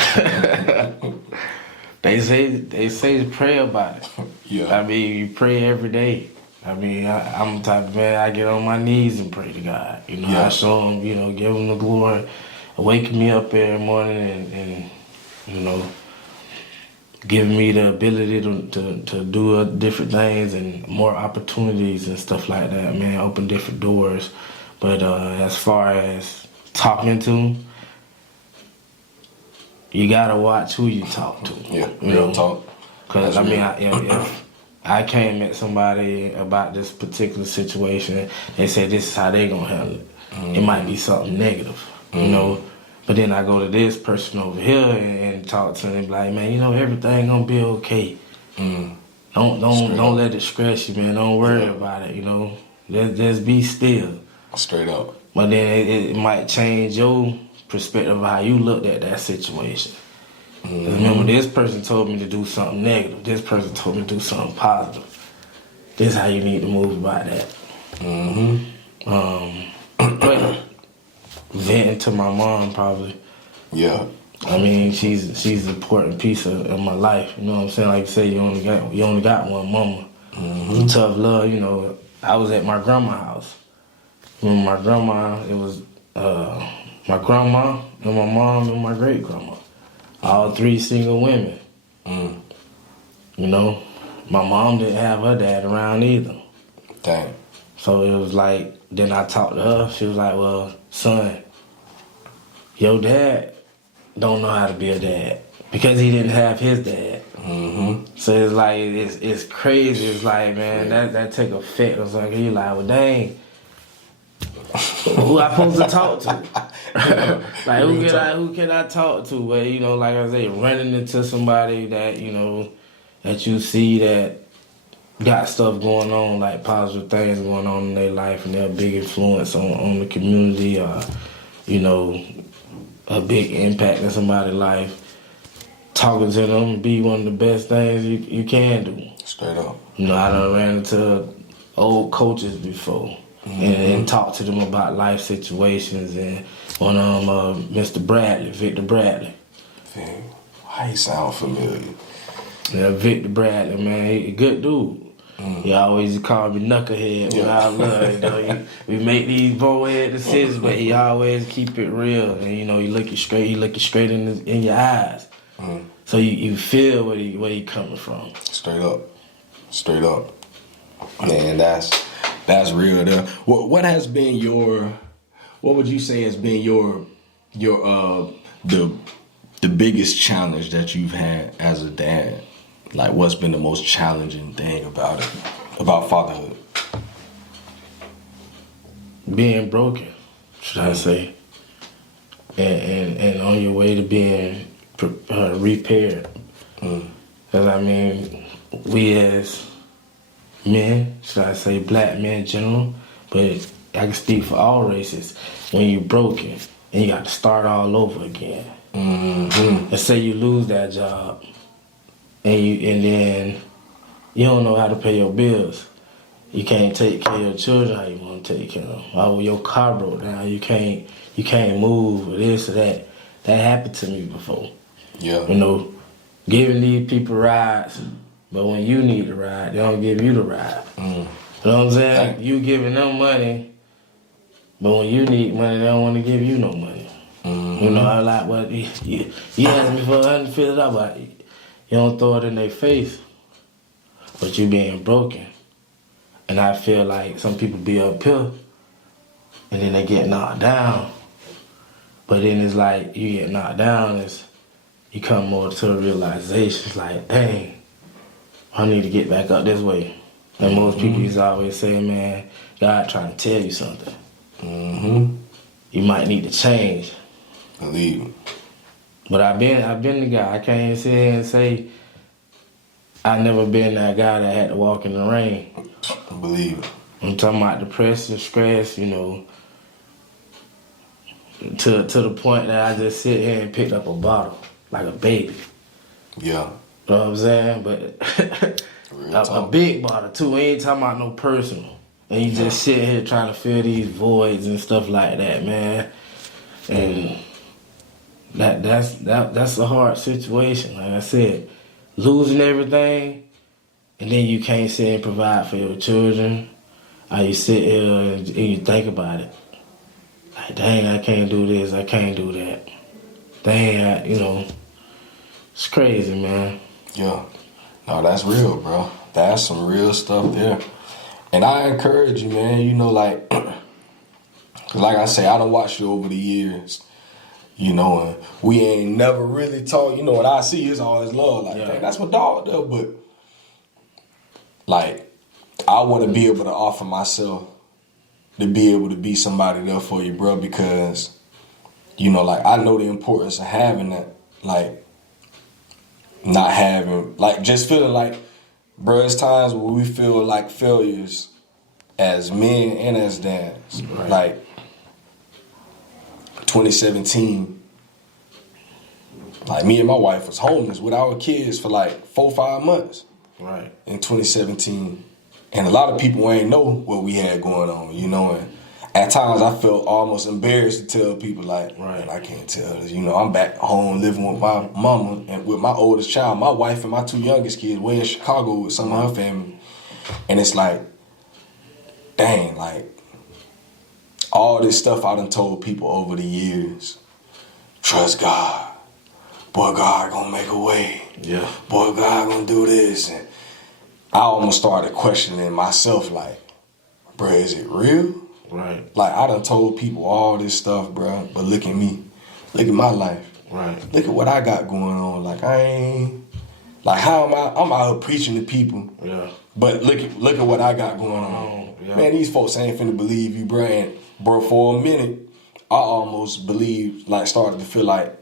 they say to pray about it. Yeah. I mean, you pray every day. I mean, I'm the type of man, I get on my knees and pray to God. You know, I show him, you know, give him the glory, waking me up every morning and you know, giving me the ability to do different things and more opportunities and stuff like that, man, open different doors. But as far as talking to, you gotta watch who you talk to. Yeah, real talk. Because, I mean, if I came at somebody about this particular situation, they say this is how they gonna handle it. It might be something negative, you know. But then I go to this person over here and talk to them and be like, man, you know, everything gonna be okay. Don't let it stress you, man. Don't worry about it, you know. Just be still. Straight up. But then it might change your perspective of how you looked at that situation. Remember, this person told me to do something negative. This person told me to do something positive. This is how you need to move about that. But venting to my mom probably. Yeah. I mean, she's an important piece of my life. You know what I'm saying? Like you say, you only got one mama. Tough love. You know, I was at my grandma's house. When my grandma, it was my grandma and my mom and my great grandma. All three single women. You know, my mom didn't have her dad around either. Dang. So it was like, then I talked to her. She was like, well, son, your dad don't know how to be a dad because he didn't have his dad. So it's like, it's crazy. It's like, man, that take effect or something. You like, well, dang, who I supposed to talk to? Like, who can I talk to? But, you know, like I say, running into somebody that, you know, that you see that got stuff going on, like positive things going on in their life, and they're a big influence on the community, or, you know, a big impact in somebody's life. Talking to them be one of the best things you can do. Straight up. You know, I done ran into old coaches before and talked to them about life situations, and one of them, Victor Bradley. Why he sound familiar? Yeah, Victor Bradley, man, he a good dude. He always called me knucklehead when I was little. You know, we make these bonehead decisions, but he always keep it real. And you know, he look you straight in your eyes. So you feel where he coming from. Straight up. Man, that's real there. What has been what would you say has been your the biggest challenge that you've had as a dad? Like, what's been the most challenging thing about fatherhood? Being broken, should I say, and on your way to being repaired. Because I mean, we as men, should I say, black men in general, but I can speak for all races. When you're broken and you got to start all over again. Let's say you lose that job, and then you don't know how to pay your bills. You can't take care of your children how you want to take care of them. Oh, your car broke down. You can't move or this or that. That happened to me before. Yeah. You know, giving these people rides, but when you need a ride, they don't give you the ride. You know what I'm saying? You giving them money, but when you need money, they don't want to give you no money. You know, I like what you asked me for $150, but you don't throw it in their face. But you being broken. And I feel like some people be up here and then they get knocked down. But then it's like you get knocked down, you come more to a realization. It's like, dang, I need to get back up this way. And most people used to always say, man, God trying to tell you something. You might need to change. Believe. But I've been the guy. I can't sit here and say I never been that guy that had to walk in the rain. Believe. I'm talking about depression, stress, you know, to the point that I just sit here and pick up a bottle like a baby. Yeah. You know what I'm saying? But a big bottle too. We ain't talking about no personal. And you just sit here trying to fill these voids and stuff like that, man. And that's a hard situation. Like I said, losing everything, and then you can't sit and provide for your children. Or you sit here and you think about it. Like, dang, I can't do this, I can't do that. Dang, you know, it's crazy, man. Yeah. No, that's real, bro. That's some real stuff there. And I encourage you, man, you know, like I say, I done watched you over the years, you know, and we ain't never really talked, you know, what I see is always love. Like, dang, that's my dog, though, but, like, I want to be able to offer myself to be able to be somebody there for you, bro, because, you know, like, I know the importance of having that, like, not having, like, just feeling like, bro, it's times where we feel like failures as men and as dads. Right. Like, 2017, like, me and my wife was homeless with our kids for like 4 or 5 months. Right. In 2017. And a lot of people ain't know what we had going on, you know, and at times I felt almost embarrassed to tell people, like, man, I can't tell this. You know, I'm back home living with my mama and with my oldest child. My wife and my 2 youngest kids were in Chicago with some of her family. And it's like, dang, like, all this stuff I done told people over the years. Trust God. Boy, God gonna make a way. Yeah. Boy, God gonna do this. And I almost started questioning myself, like, bro, is it real? Right. Like, I done told people all this stuff, bro, but look at me. Look at my life. Right. Look at what I got going on. Like, I ain't, like, how am I'm out here preaching to people. Yeah. But look at what I got going on. Yeah. Man, these folks ain't finna believe you, bro. And, bro, for a minute, I almost believed, like, started to feel like,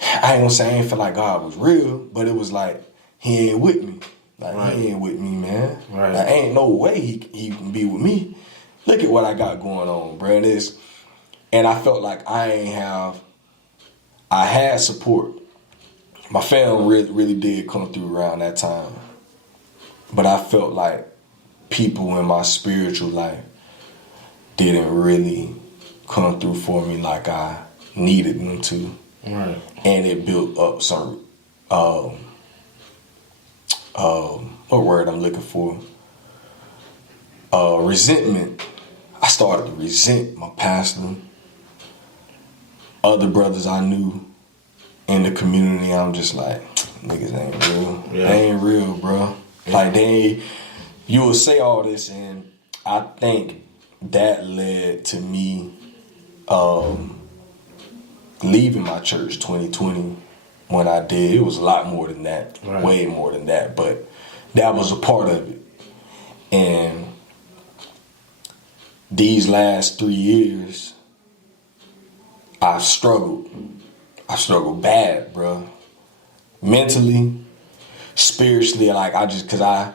I ain't gonna say I ain't feel like God was real, but it was like, he ain't with me. Like, he ain't with me, man. Right. Like, ain't no way he can be with me. Look at what I got going on, bro. And I felt like I had support. My family really did come through around that time. But I felt like people in my spiritual life didn't really come through for me like I needed them to. Right. And it built up some what word I'm looking for? Resentment. I started to resent my pastor, other brothers I knew in the community. I'm just like, niggas ain't real. Yeah. They ain't real, bro. Yeah. Like you will say all this, and I think that led to me leaving my church 2020 when I did. It was a lot more than that, right. Way more than that, but that was a part of it. And these last 3 years, I've struggled. I struggled bad, bro. Mentally, spiritually, like cause I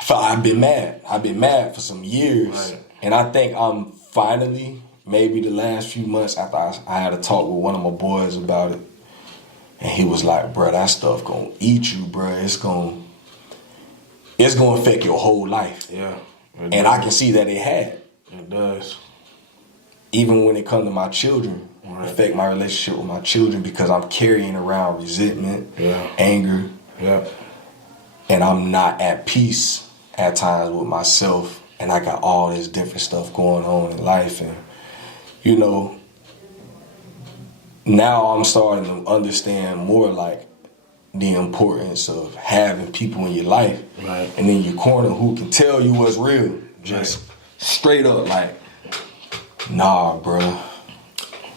felt I've been mad. I've been mad for some years. Right. And I think I'm finally, maybe the last few months after I had a talk with one of my boys about it. And he was like, bro, that stuff gonna eat you, bro. It's gonna affect your whole life. Yeah. And I can see that it had. It does. Even when it comes to my children, right. Affect my relationship with my children because I'm carrying around resentment, anger, and I'm not at peace at times with myself, and I got all this different stuff going on in life, and now I'm starting to understand more like the importance of having people in your life, right. and in your corner who can tell you what's real, just straight up like, nah, bro,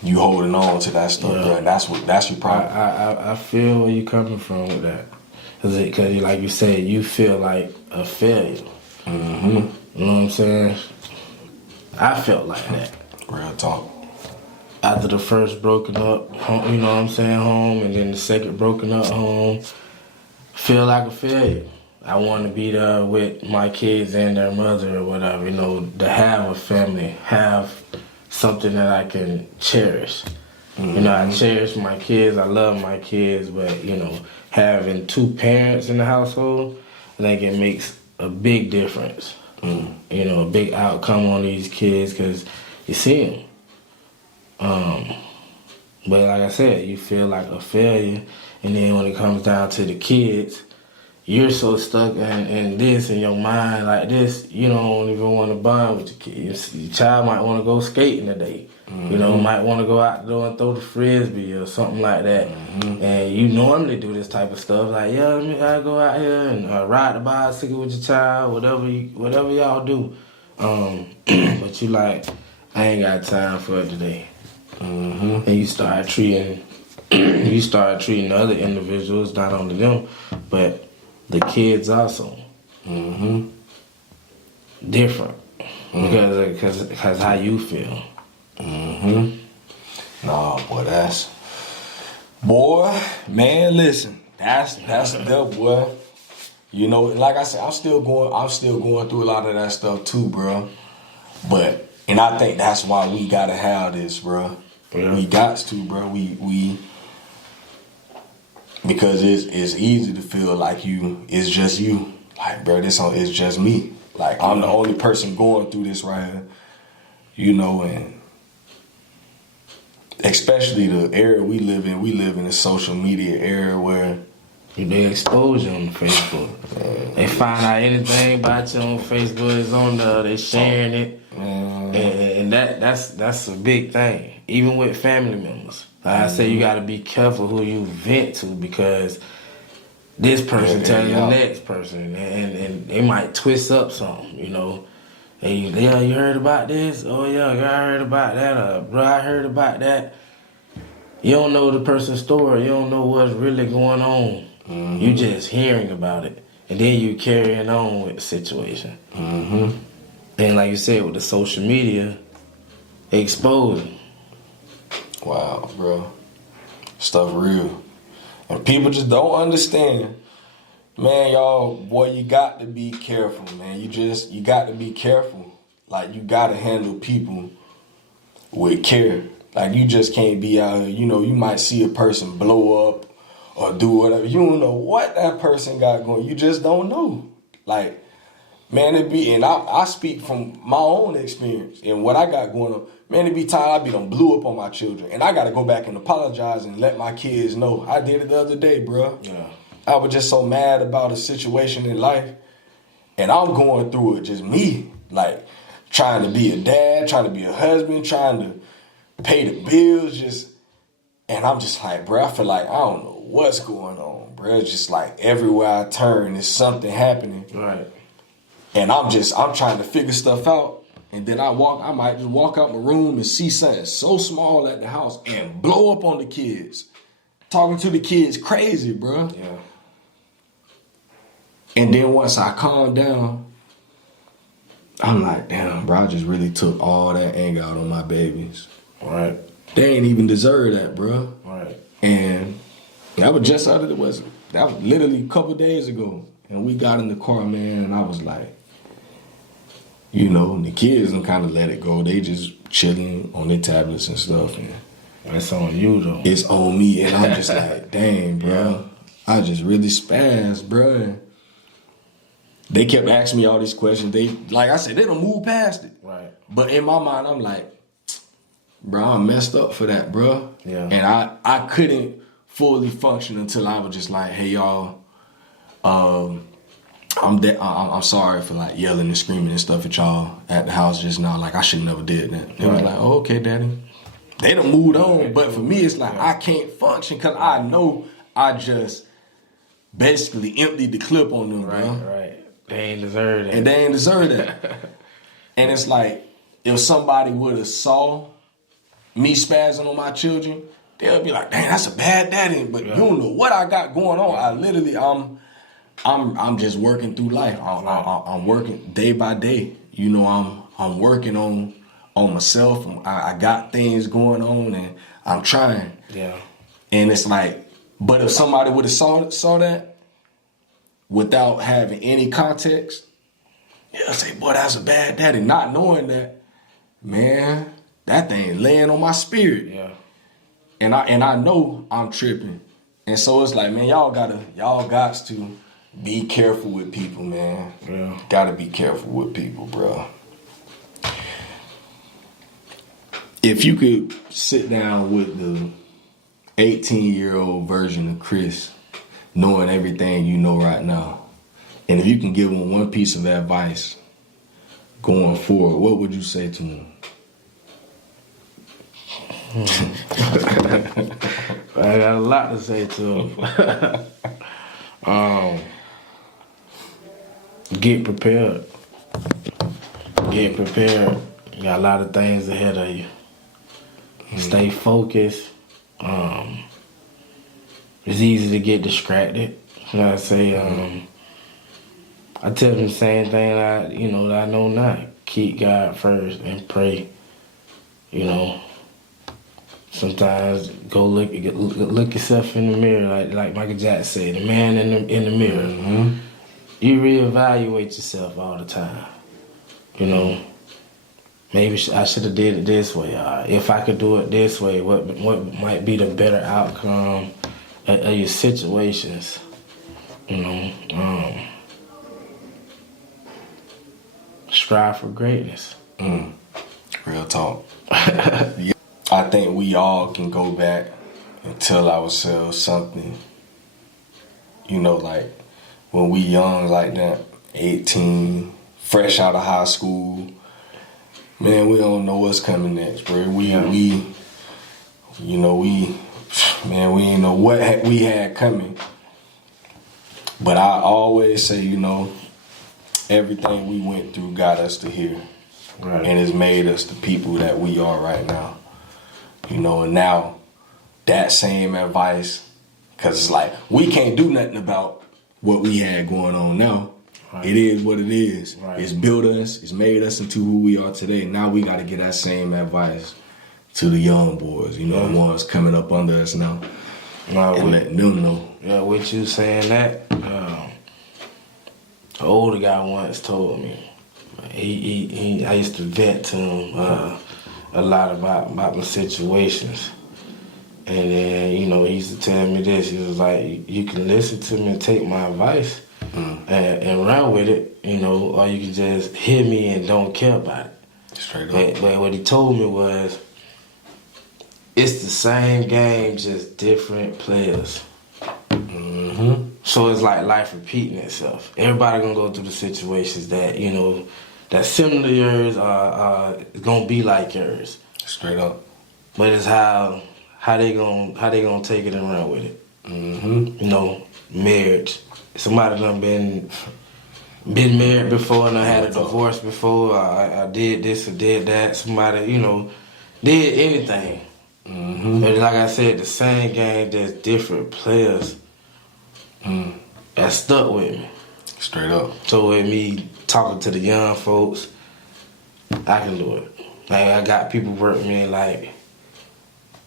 you holding on to that stuff, bro, and that's your problem. I feel where you coming from with that, because like you said, you feel like a failure. Mm-hmm. You know what I'm saying? I felt like that. Real talk. After the first broken up home, you know what I'm saying, home, and then the second broken up home, feel like a failure. I want to be there with my kids and their mother or whatever, to have a family, have something that I can cherish. Mm-hmm. I cherish my kids, I love my kids, but, having two parents in the household, I think it makes a big difference. A big outcome on these kids because you see them. But like I said, you feel like a failure, and then when it comes down to the kids, you're so stuck in this in your mind like this, you don't even want to bond with your kids. Your child might want to go skating today. Might want to go out the door and throw the frisbee or something like that. And you normally do this type of stuff, like, I go out here and ride the bicycle with your child, whatever y'all do. But you like, I ain't got time for it today. And you start treating the other individuals, not only them, but the kids also. Different. Because how you feel. Nah, man, listen, that's the boy. Like I said, I'm still going through a lot of that stuff too, bro. And I think that's why we gotta have this, bro. Yeah. We got to, bro. We because it's easy to feel like it's just you. Like, bro, it's just me. Like, I'm the only person going through this right here. And especially the era we live in a social media era where they expose you on Facebook. They find out anything about you on Facebook is on there. They sharing it, and that's a big thing. Even with family members, like I say, you got to be careful who you vent to because this person telling the next person, and they might twist up something, Hey, you heard about this? Oh yeah, girl, I heard about that. Bro, I heard about that. You don't know the person's story. You don't know what's really going on. You just hearing about it, and then you carrying on with the situation. And like you said, with the social media, exposing. Wow, bro, stuff real, and people just don't understand. Man, y'all, boy, you got to be careful, man. You got to be careful. Like, you got to handle people with care. Like, you just can't be out here. You might see a person blow up or do whatever. You don't know what that person got going. You just don't know. Like, man, and I speak from my own experience and what I got going on. Man, it be time I be done blew up on my children. And I got to go back and apologize and let my kids know. I did it the other day, bro. Yeah. I was just so mad about a situation in life. And I'm going through it, just me, like trying to be a dad, trying to be a husband, trying to pay the bills, and I'm just like, bro, I feel like I don't know what's going on, bro. It's just like everywhere I turn, there's something happening. Right. And I'm trying to figure stuff out. And then I might just walk out my room and see something so small at the house and blow up on the kids. Talking to the kids crazy, bro. Yeah. And then once I calm down, I'm like, damn, bro, I just really took all that anger out on my babies. Right. They ain't even deserve that, bro. Right. And that was just out of that was literally a couple days ago. And we got in the car, man, and I was like, you know, the kids done kind of let it go. They just chilling on their tablets and stuff. And that's on you, though. it's on me, and I'm just like, dang, bro. Yeah. I just really spazzed, bro. And they kept asking me all these questions. They, like I said, they don't move past it. Right. But in my mind, I'm like, bro, I messed up for that, bro. Yeah. And I couldn't fully function until I was just like, hey, y'all, I'm sorry for like yelling and screaming and stuff at y'all at the house just now. Like, I should never did that. They was like, oh, okay, daddy. They done moved on. But for me, it's like, I can't function because I know I just basically emptied the clip on them, bro. Right. They ain't deserve that. And they ain't deserve that. And it's like, if somebody would have saw me spazzing on my children, they'll be like, dang, that's a bad daddy. But you don't know what I got going on. I literally, I'm just working through life. I'm working day by day. You know, I'm working on myself. I got things going on, and I'm trying. Yeah. And it's like, but if somebody would have saw that without having any context, they'll say, boy, that's a bad daddy. Not knowing that, man, that thing laying on my spirit. Yeah. And I know I'm tripping. And so it's like, man, y'all got to be careful with people, man. Yeah. Gotta be careful with people, bro. If you could sit down with the 18-year-old version of Chris, knowing everything you know right now, and if you can give him one piece of advice going forward, what would you say to him? I got a lot to say to him. Get prepared. Get prepared. You got a lot of things ahead of you. Stay focused. It's easy to get distracted. Like I say, I tell them the same thing that I know now. Keep God first and pray. You know, sometimes go look yourself in the mirror, like Michael Jackson said, the man in the mirror. Mm-hmm. You reevaluate yourself all the time. You know, maybe I should have did it this way. If I could do it this way, what might be the better outcome of your situations? You know, strive for greatness. Real talk. Yeah. I think we all can go back and tell ourselves something. You know, like when we young like that, 18, fresh out of high school, man, we don't know what's coming next, bro. We ain't know what we had coming. But I always say, you know, everything we went through got us to here. Right. And it's made us the people that we are right now. You know, and now that same advice, because it's like, we can't do nothing about what we had going on now. Right. It is what it is. Right. It's built us. It's made us into who we are today. Now we got to get that same advice to the young boys, you know, the ones coming up under us now. And letting them know. Yeah, with you saying that, the older guy once told me, I used to vent to him a lot about my situations. And then, you know, he used to tell me this. He was like, you can listen to me and take my advice and run with it, you know, or you can just hear me and don't care about it. Straight up. But what he told me was, it's the same game, just different players. Mm-hmm. So it's like life repeating itself. Everybody gonna go through the situations that, you know, that's similar to yours are gonna be like yours. Straight up. But it's how they gonna take it and run with it. Mm-hmm. You know, marriage. Somebody done been married before and I had a divorce before. I did this or did that. Somebody, you know, did anything. Mm-hmm. But like I said, the same game, there's different players that stuck with me. Straight up. So with me talking to the young folks, I can do it. Like I got people working me like,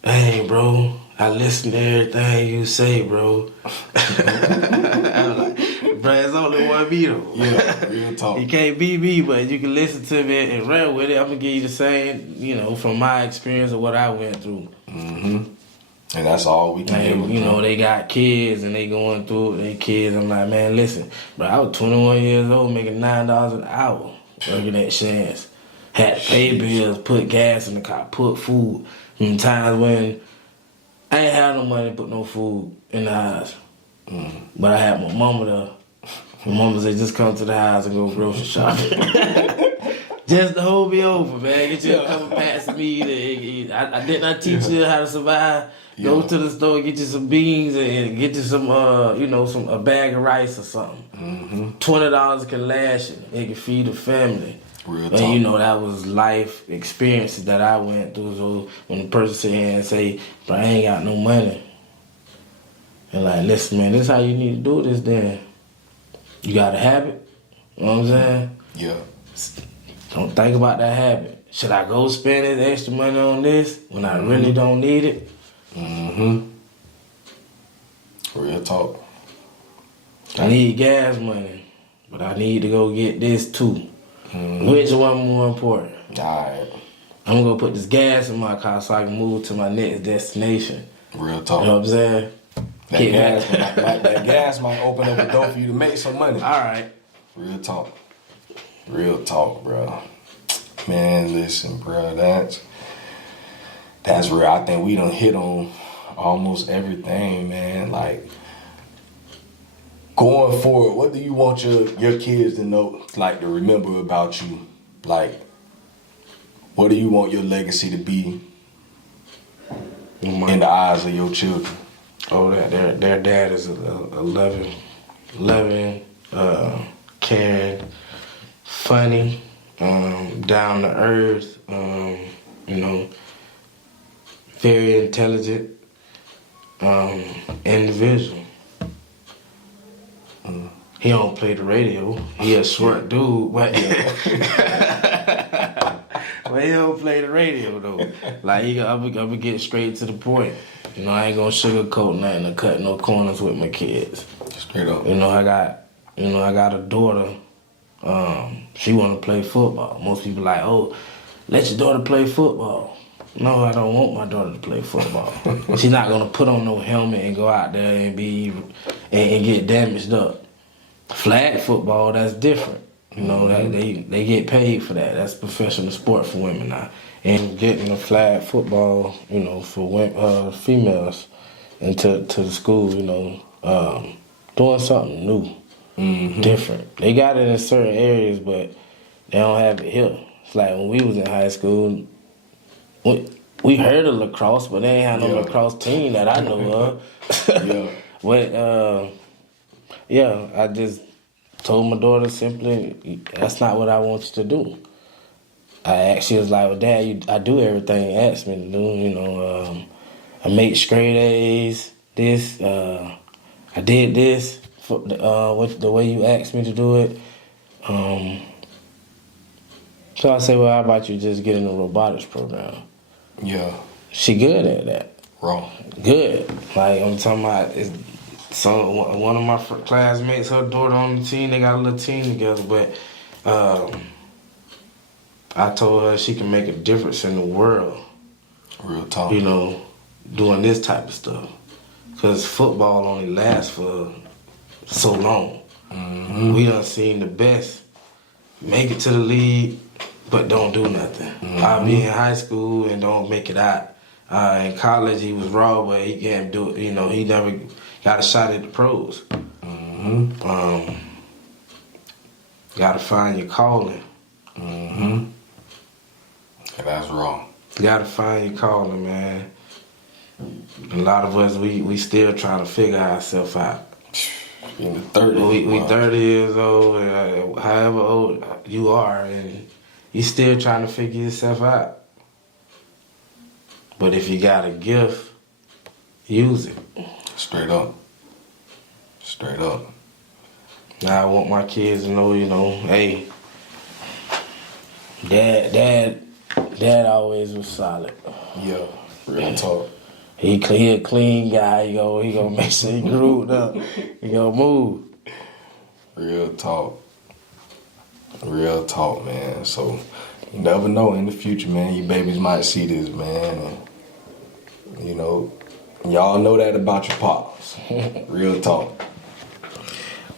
hey bro, I listen to everything you say, bro. I'm like, bro, it's only one me though. Yeah, real talk. You can't be me, but you can listen to me and run with it. I'm gonna give you the same, you know, from my experience of what I went through. Mm-hmm. And that's all we can And, give them. you know, they got kids and they going through their kids. I'm like, man, listen, bro, I was 21 years old making $9 an hour working at Shands. Had to pay bills, put gas in the car, put food. In times when I ain't had no money to put no food in the house. But I had my mama there. My mama said, just come to the house and go grocery shopping. Just to hold me over, man. Get you a couple packs of meat. I did not teach you how to survive. Go to the store, get you some beans, and get you some, a bag of rice or something. Mm-hmm. $20 can last you. It can feed the family. Real And talk. you know, that was life experiences that I went through. So when the person sit here and say, but I ain't got no money. And like, listen, man, this is how you need to do this then. You got a habit. You know what I'm saying? Yeah. Don't think about that habit. Should I go spend this extra money on this when I really don't need it? Mm-hmm. Real talk. I need gas money, but I need to go get this too. Which one more important? Alright. I'm gonna go put this gas in my car so I can move to my next destination. Real talk. You know what I'm saying? That gas might open up a door for you to make some money. Alright. Real talk. Real talk, bro. Man, listen, bro, that's real. I think we done hit on almost everything, man. Like, going forward, what do you want your kids to know, like, to remember about you? Like, what do you want your legacy to be in the eyes of your children? Oh, their dad is a loving, caring, funny, down to earth, you know, very intelligent individual. He don't play the radio. He a short dude, but but he don't play the radio though. Like I'm gonna get straight to the point. You know, I ain't gonna sugarcoat nothing or cut no corners with my kids. Straight up. You know, I got a daughter. She wanna play football. Most people like, oh, let your daughter play football. No, I don't want my daughter to play football. She's not gonna put on no helmet and go out there and and get damaged up. Flag football, that's different. You know, they get paid for that. That's professional sport for women now. And getting a flag football, you know, for females into the school, you know, doing something new, different. They got it in certain areas, but they don't have it here. It's like when we was in high school, we heard of lacrosse, but they ain't had no lacrosse team that I know of. But I just told my daughter simply, that's not what I want you to do. She was like, well, Dad, I do everything you asked me to do. You know, I make straight A's, I did this the way you asked me to do it. So I said, well, how about you just get in the robotics program? Yeah. She good at that. Wrong. Good. Like, I'm talking about, one of my classmates, her daughter on the team, they got a little team together, but I told her she can make a difference in the world. Real talk. You know, doing this type of stuff. Because football only lasts for so long. Mm-hmm. We done seen the best make it to the league, but don't do nothing. Mm-hmm. I'll be in high school and don't make it out. In college, he was raw, but he can't do it. You know, he never got a shot at the pros. Mm-hmm. Gotta find your calling. And that's wrong. You gotta find your calling, man. A lot of us, we still trying to figure ourselves out. In the 30s. We 30 years old, and however old you are, and you still trying to figure yourself out. But if you got a gift, use it. Straight up. Straight up. Now I want my kids to know, hey, Dad always was solid. Yeah. Real talk. He a clean guy. He gonna make sure he grew up. He gonna move. Real talk. Real talk, man. So you never know in the future, man. Your babies might see this, man. And, y'all know that about your pops. Real talk.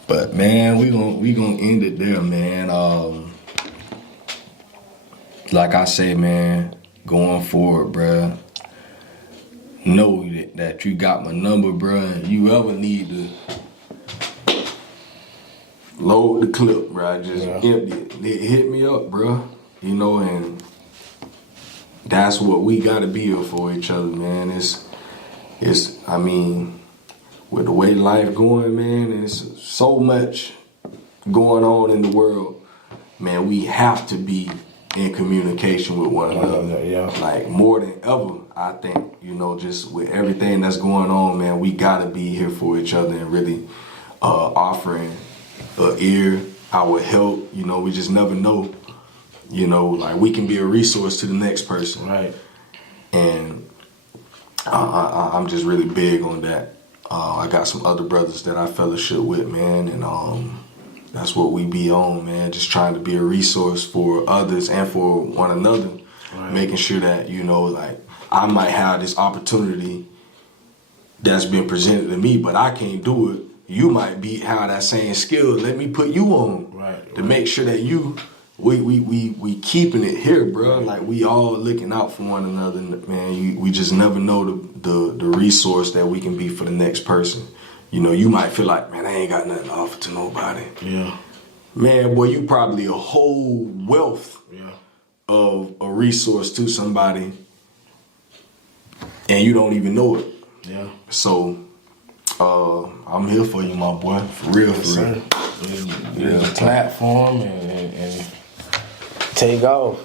But man, we gonna end it there, man. Like I say, man, going forward, bruh. Know that you got my number, bruh. You ever need to load the clip, bruh. Just empty it. Hit me up, bruh. And that's what we gotta be here for each other, man. I mean, with the way life going, man, there's so much going on in the world, man. We have to be in communication with one another. Like more than ever, I think, just with everything that's going on, man, we gotta be here for each other and really offering an ear, our help. We just never know. Like we can be a resource to the next person. Right. And I'm just really big on that. I got some other brothers that I fellowship with, man, and that's what we be on, man. Just trying to be a resource for others and for one another. Right. Making sure that, like I might have this opportunity that's been presented to me, but I can't do it. You might have that same skill. Let me put you on. Right. To make sure that we keeping it here, bro. Like we all looking out for one another, man. We just never know the resource that we can be for the next person. You might feel like, man, I ain't got nothing to offer to nobody. Yeah. Man, boy, you probably a whole wealth of a resource to somebody, and you don't even know it. Yeah. So, I'm here for you, my boy. For real, for real. Use the platform and take off,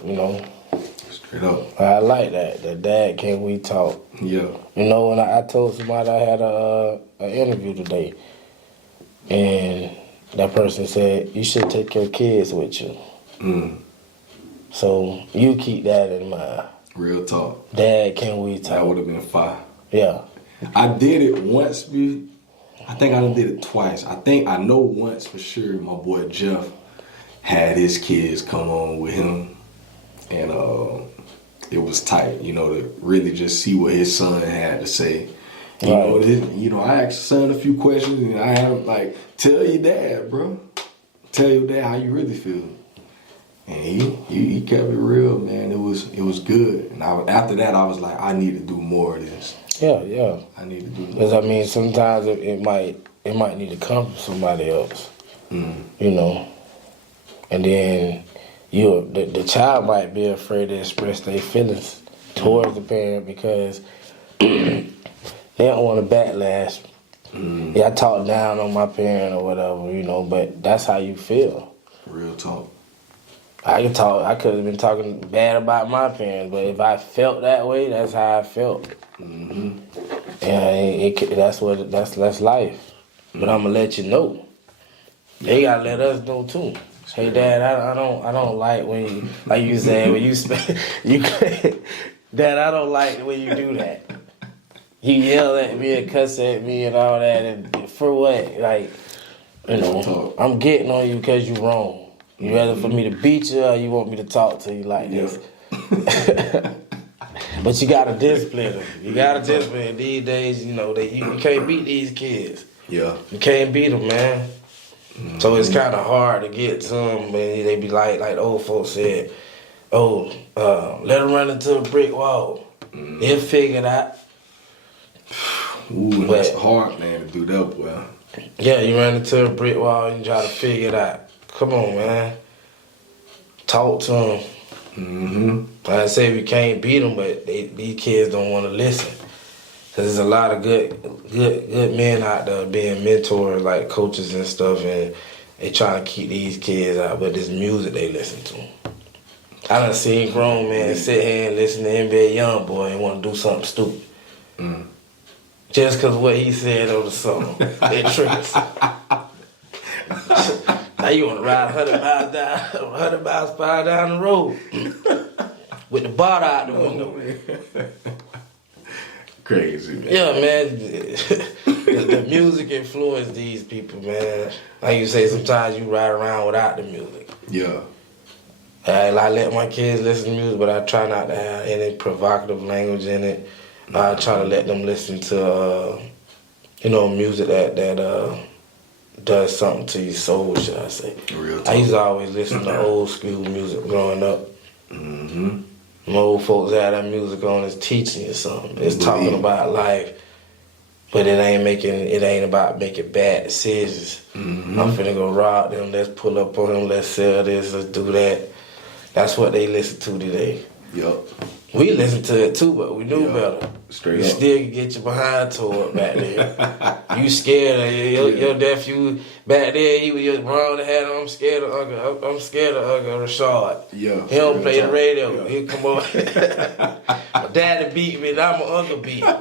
Straight up. I like that. The dad, can we talk? Yeah. When I told somebody I had an interview today, and that person said, you should take your kids with you. So you keep that in mind. Real talk. Dad, can we talk? That would have been fire. Yeah. I did it once, I think I done did it twice. I know once for sure my boy Jeff had his kids come on with him, and it was tight, to really just see what his son had to say. I asked the son a few questions, and I had him like, tell your dad, bro. Tell your dad how you really feel. And he kept it real, man. It was good. And after that, I was like, I need to do more of this. Yeah. I need to do more. Because sometimes it might need to come from somebody else. And then the child might be afraid to express their feelings towards the parent because they don't want to backlash. Yeah, I talk down on my parent or whatever, but that's how you feel. Real talk. I could have been talking bad about my parents, but if I felt that way, that's how I felt. And that's life. But I'm gonna let you know. They gotta let us know too. Hey, Dad, I don't like when you, like you said, when Dad, I don't like when you do that. You yell at me and cuss at me and all that, and for what? Like, I'm getting on you because you're wrong. You rather for me to beat you or you want me to talk to you like this? But you gotta discipline them. You gotta discipline these days. You can't beat these kids. Yeah, you can't beat them, man. So it's kind of hard to get some. Man, they be like the old folks said, let them run into a brick wall. They'll figure it out. Ooh, that's hard, man, to do that, boy. Yeah, you run into a brick wall and you try to figure it out. Come on, man. Talk to them. Mm-hmm. I say we can't beat them, but these kids don't want to listen. Cause there's a lot of good men out there being mentors, like coaches and stuff, and they trying to keep these kids out. But this music they listen to. I done seen grown men sit here and listen to NBA YoungBoy and want to do something stupid. Mm. Just cause what he said on the song, it triggers. Now you want to ride 100 miles per hour down the road with the bottle out the window. Crazy, man. Yeah, man. The music influenced these people, man. Like you say, sometimes you ride around without the music. Yeah. I let my kids listen to music, but I try not to have any provocative language in it. I try to let them listen to, music that does something to your soul, should I say. Real talk. I used to always listen to old school music growing up. Mm-hmm. My old folks had that music on, it's teaching you something. It's talking about life, but it ain't about making bad decisions. Mm-hmm. I'm finna go rob them, let's pull up on them, let's sell this, let's do that. That's what they listen to today. Yup. We listen to it too, but we knew better. Straight you up. still can get your behind toward back then. You scared of your nephew back then. He was just wrong to have him. I'm scared of Uncle. I'm scared of Uncle Rashad. Yeah. He don't play the radio. Yeah. He come on. My daddy beat me, and I'm my uncle beat me.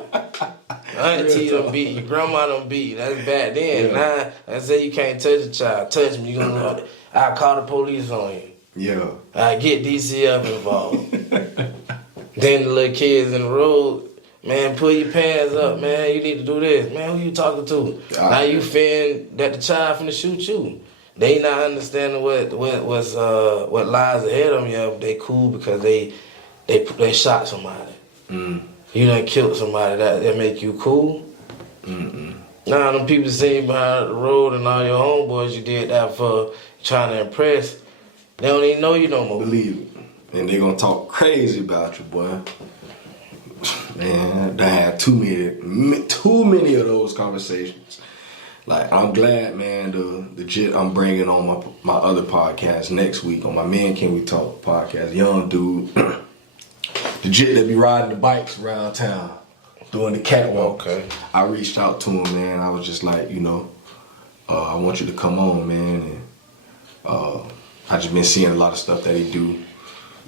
Auntie don't beat you. Grandma don't beat you. That's back then. Yeah. Now I say you can't touch a child. Touch me, you gonna. I call the police on you. Yeah. I get DCF involved. Then the little kids in the road, man, pull your pants up, man. You need to do this, man. Who you talking to? Now you fearing that the child finna shoot you. They not understanding what lies ahead of them. Yeah, they cool because they shot somebody. Mm. You done killed somebody. That make you cool. Mm-mm. Now them people sitting behind the road and all your homeboys you did that for trying to impress. They don't even know you no more. Believe it. And they gonna talk crazy about you, boy. Man, I had too many of those conversations. Like, I'm glad, man, the jit I'm bringing on my other podcast next week, on my Man Can We Talk podcast, young dude. The jit that be riding the bikes around town, doing the catwalk. Okay. I reached out to him, man. I was just like, I want you to come on, man. And I just been seeing a lot of stuff that he do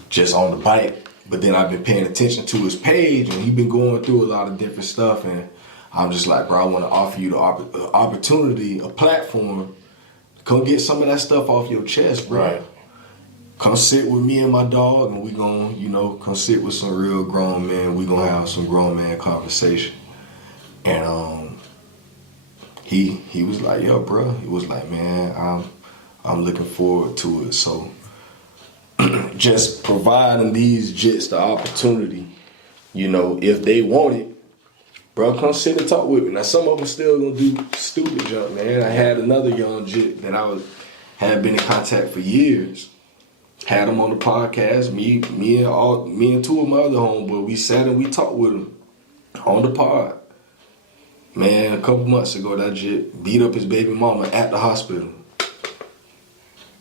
just on the bike, but then I've been paying attention to his page, and he's been going through a lot of different stuff, and I'm just like, bro, I want to offer you the opportunity, a platform. Come get some of that stuff off your chest, bro. Right. Come sit with me and my dog, and we gonna, come sit with some real grown men. We gonna have some grown man conversation. And he was like, yo, bro. He was like, man, I'm looking forward to it. So just providing these jits the opportunity, if they want it, bro, come sit and talk with me. Now, some of them still gonna do stupid junk, man. I had another young jit that had been in contact for years. Had him on the podcast. Me and two of my other homeboys, we sat and we talked with him on the pod. Man, a couple months ago, that jit beat up his baby mama at the hospital.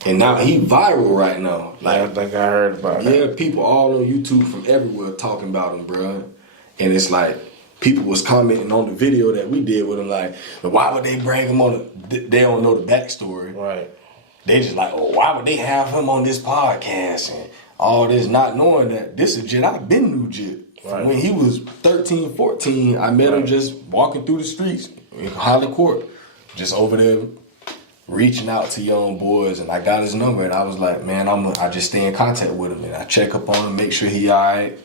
And now he viral right now. Like, I think I heard about that. Yeah, people all on YouTube from everywhere talking about him, bro. And it's like, people was commenting on the video that we did with him, like, why would they bring him on? They don't know the backstory. Right. They just like, why would they have him on this podcast and all this, not knowing that this is Jit. I've been knew Jit. Right. When he was 13, 14, I met him just walking through the streets in Highland Court, just over there reaching out to young boys, and I got his number, and I was like, man, I just stay in contact with him, and I check up on him, make sure he all right,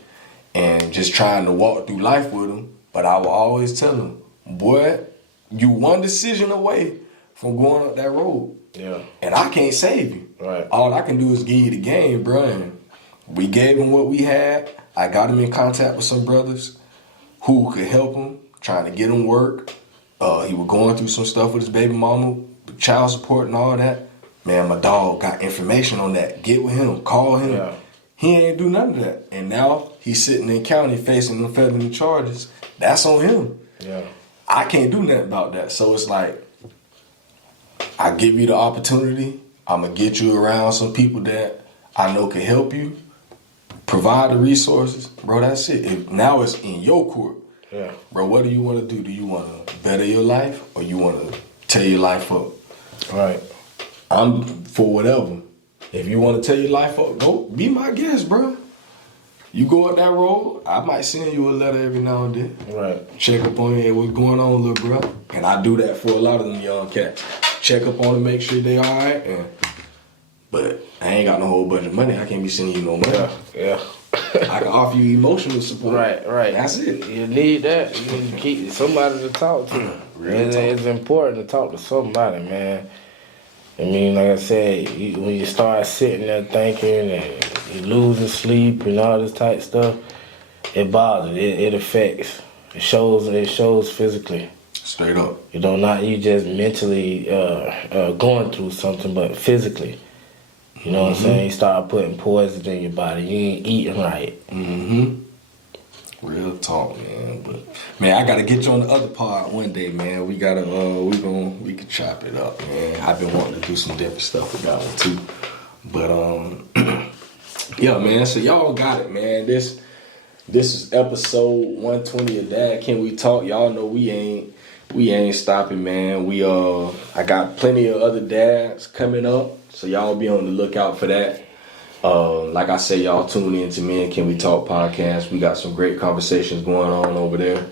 and just trying to walk through life with him. But I will always tell him, boy, you one decision away from going up that road. Yeah. And I can't save you. Right. All I can do is give you the game, bro. And we gave him what we had. I got him in contact with some brothers who could help him, trying to get him work. He was going through some stuff with his baby mama, child support and all that. Man, my dog got information on that. Get with him, call him. Yeah. He ain't do none of that. And now he's sitting in county facing the felony charges. That's on him. Yeah. I can't do nothing about that. So it's like, I give you the opportunity. I'm gonna get you around some people that I know can help you. Provide the resources, bro. That's it. Now it's in your court. Yeah. Bro, what do you want to do? Do you want to better your life or you want to tear your life up? Right. I'm for whatever. If you want to tear your life up, go be my guest, bro. You go up that road, I might send you a letter every now and then. Right. Check up on you, hey, what's going on, little bro? And I do that for a lot of them young cats. Check up on them, make sure they all right. But I ain't got no whole bunch of money. I can't be sending you no money. Yeah. I can offer you emotional support. Right. That's it. You need that. You need to keep somebody to talk to. It's important to talk to somebody, man. I mean, like I said, when you start sitting there thinking and you losing sleep and all this type stuff, it bothers. It affects. It shows physically. Straight up. You know, not you just mentally going through something, but physically. You know what I'm saying? You start putting poison in your body. You ain't eating right. Mm-hmm. Real talk, man. But man, I gotta get you on the other part one day, man. We gotta we can chop it up, man. I've been wanting to do some different stuff with that one too. But yeah, man. So y'all got it, man. This is episode 120 of Dad Can We Talk? Y'all know we ain't stopping, man. I got plenty of other dads coming up, so y'all be on the lookout for that. Like I say, y'all tune in to Men Can We Talk podcast. We got some great conversations going on over there.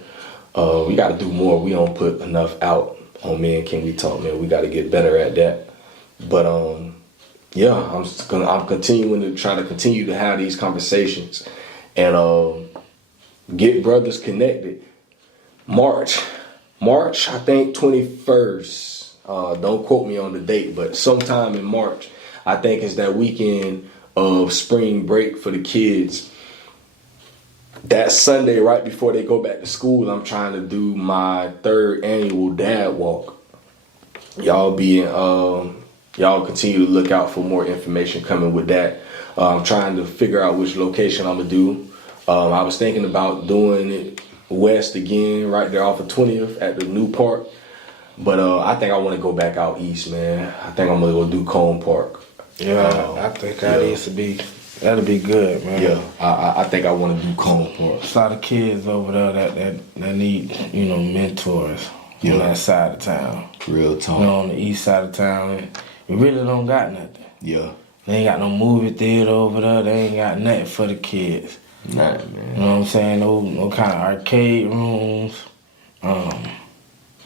We got to do more. We don't put enough out on Men Can We Talk, man. We got to get better at that. But yeah, I'm continuing to try to continue to have these conversations and get brothers connected. March, I think 21st. Don't quote me on the date, but sometime in March, I think it's that weekend of spring break for the kids. That Sunday, right before they go back to school, I'm trying to do my 3rd annual dad walk. Y'all continue to look out for more information coming with that. I'm trying to figure out which location I'm gonna do. I was thinking about doing it west again, right there off of 20th at the new park. But I think I want to go back out east, man. I think I'm gonna go do Cone Park. Yeah, I think that'll be good, man. Yeah, I think I want to do Cone Park. There's a lot of kids over there that need, mentors on that side of town. Real talk. On the east side of town, we really don't got nothing. Yeah. They ain't got no movie theater over there. They ain't got nothing for the kids. Nah, man. You know what I'm saying? No kind of arcade rooms.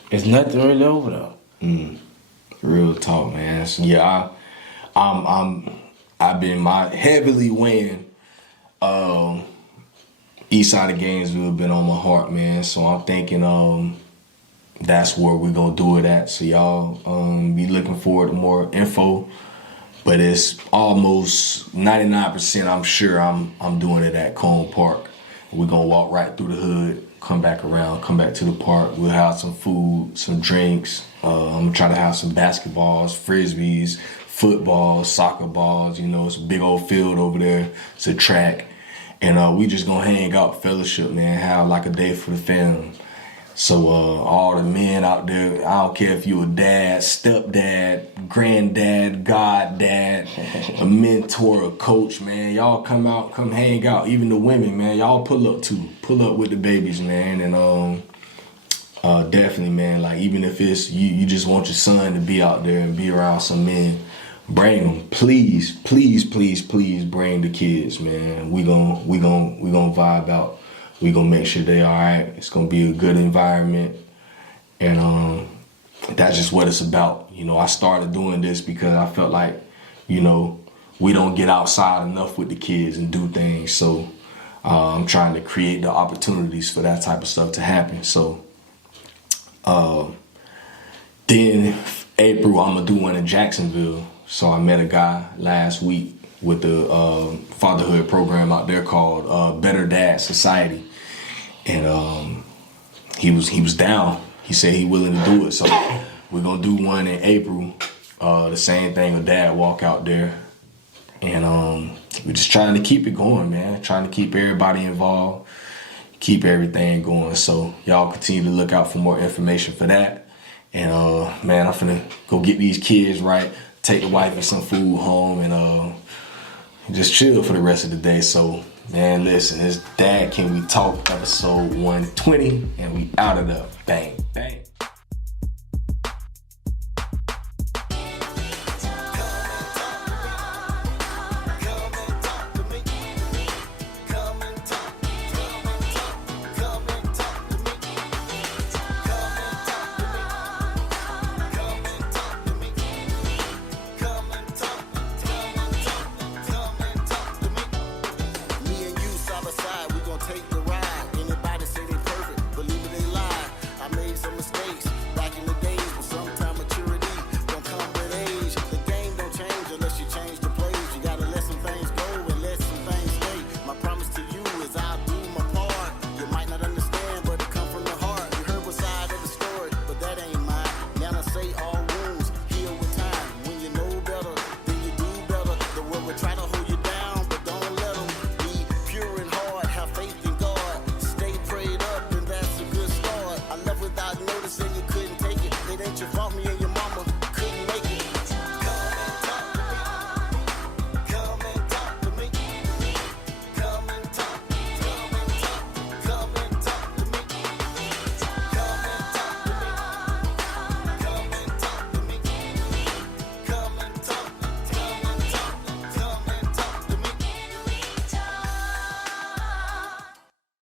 There's nothing really over there. Real talk, man. So, yeah, I've been heavily weighing east side of Gainesville been on my heart, man. So I'm thinking that's where we're gonna do it at. So y'all be looking forward to more info. But it's almost 99%. I'm sure I'm doing it at Cone Park. We're gonna walk right through the hood, come back around, come back to the park. We'll have some food, some drinks. I'm gonna try to have some basketballs, frisbees, footballs, soccer balls. It's a big old field over there. It's a track, and we just gonna hang out, fellowship, man. Have like a day for the family. So all the men out there, I don't care if you a dad, stepdad, granddad, goddad, a mentor, a coach, man. Y'all come out, come hang out. Even the women, man, y'all pull up too. Pull up with the babies, man. And definitely, man, like even if it's you just want your son to be out there and be around some men, bring them. Please, please, please, please bring the kids, man. We gonna vibe out. We gonna make sure they all right. It's gonna be a good environment, and that's just what it's about. I started doing this because I felt like, we don't get outside enough with the kids and do things. So I'm trying to create the opportunities for that type of stuff to happen. So then April, I'm gonna do one in Jacksonville. So I met a guy last week with the Fatherhood program out there called Better Dad Society. And he was down. He said he willing to do it. So we're gonna do one in April. The same thing, a dad walk out there. And we're just trying to keep it going, man. Trying to keep everybody involved, keep everything going. So y'all continue to look out for more information for that. And man, I'm finna go get these kids right, take the wife and some food home, and just chill for the rest of the day. So, man, listen, it's Dad Can We Talk episode 120, and we out of there. Bang, bang.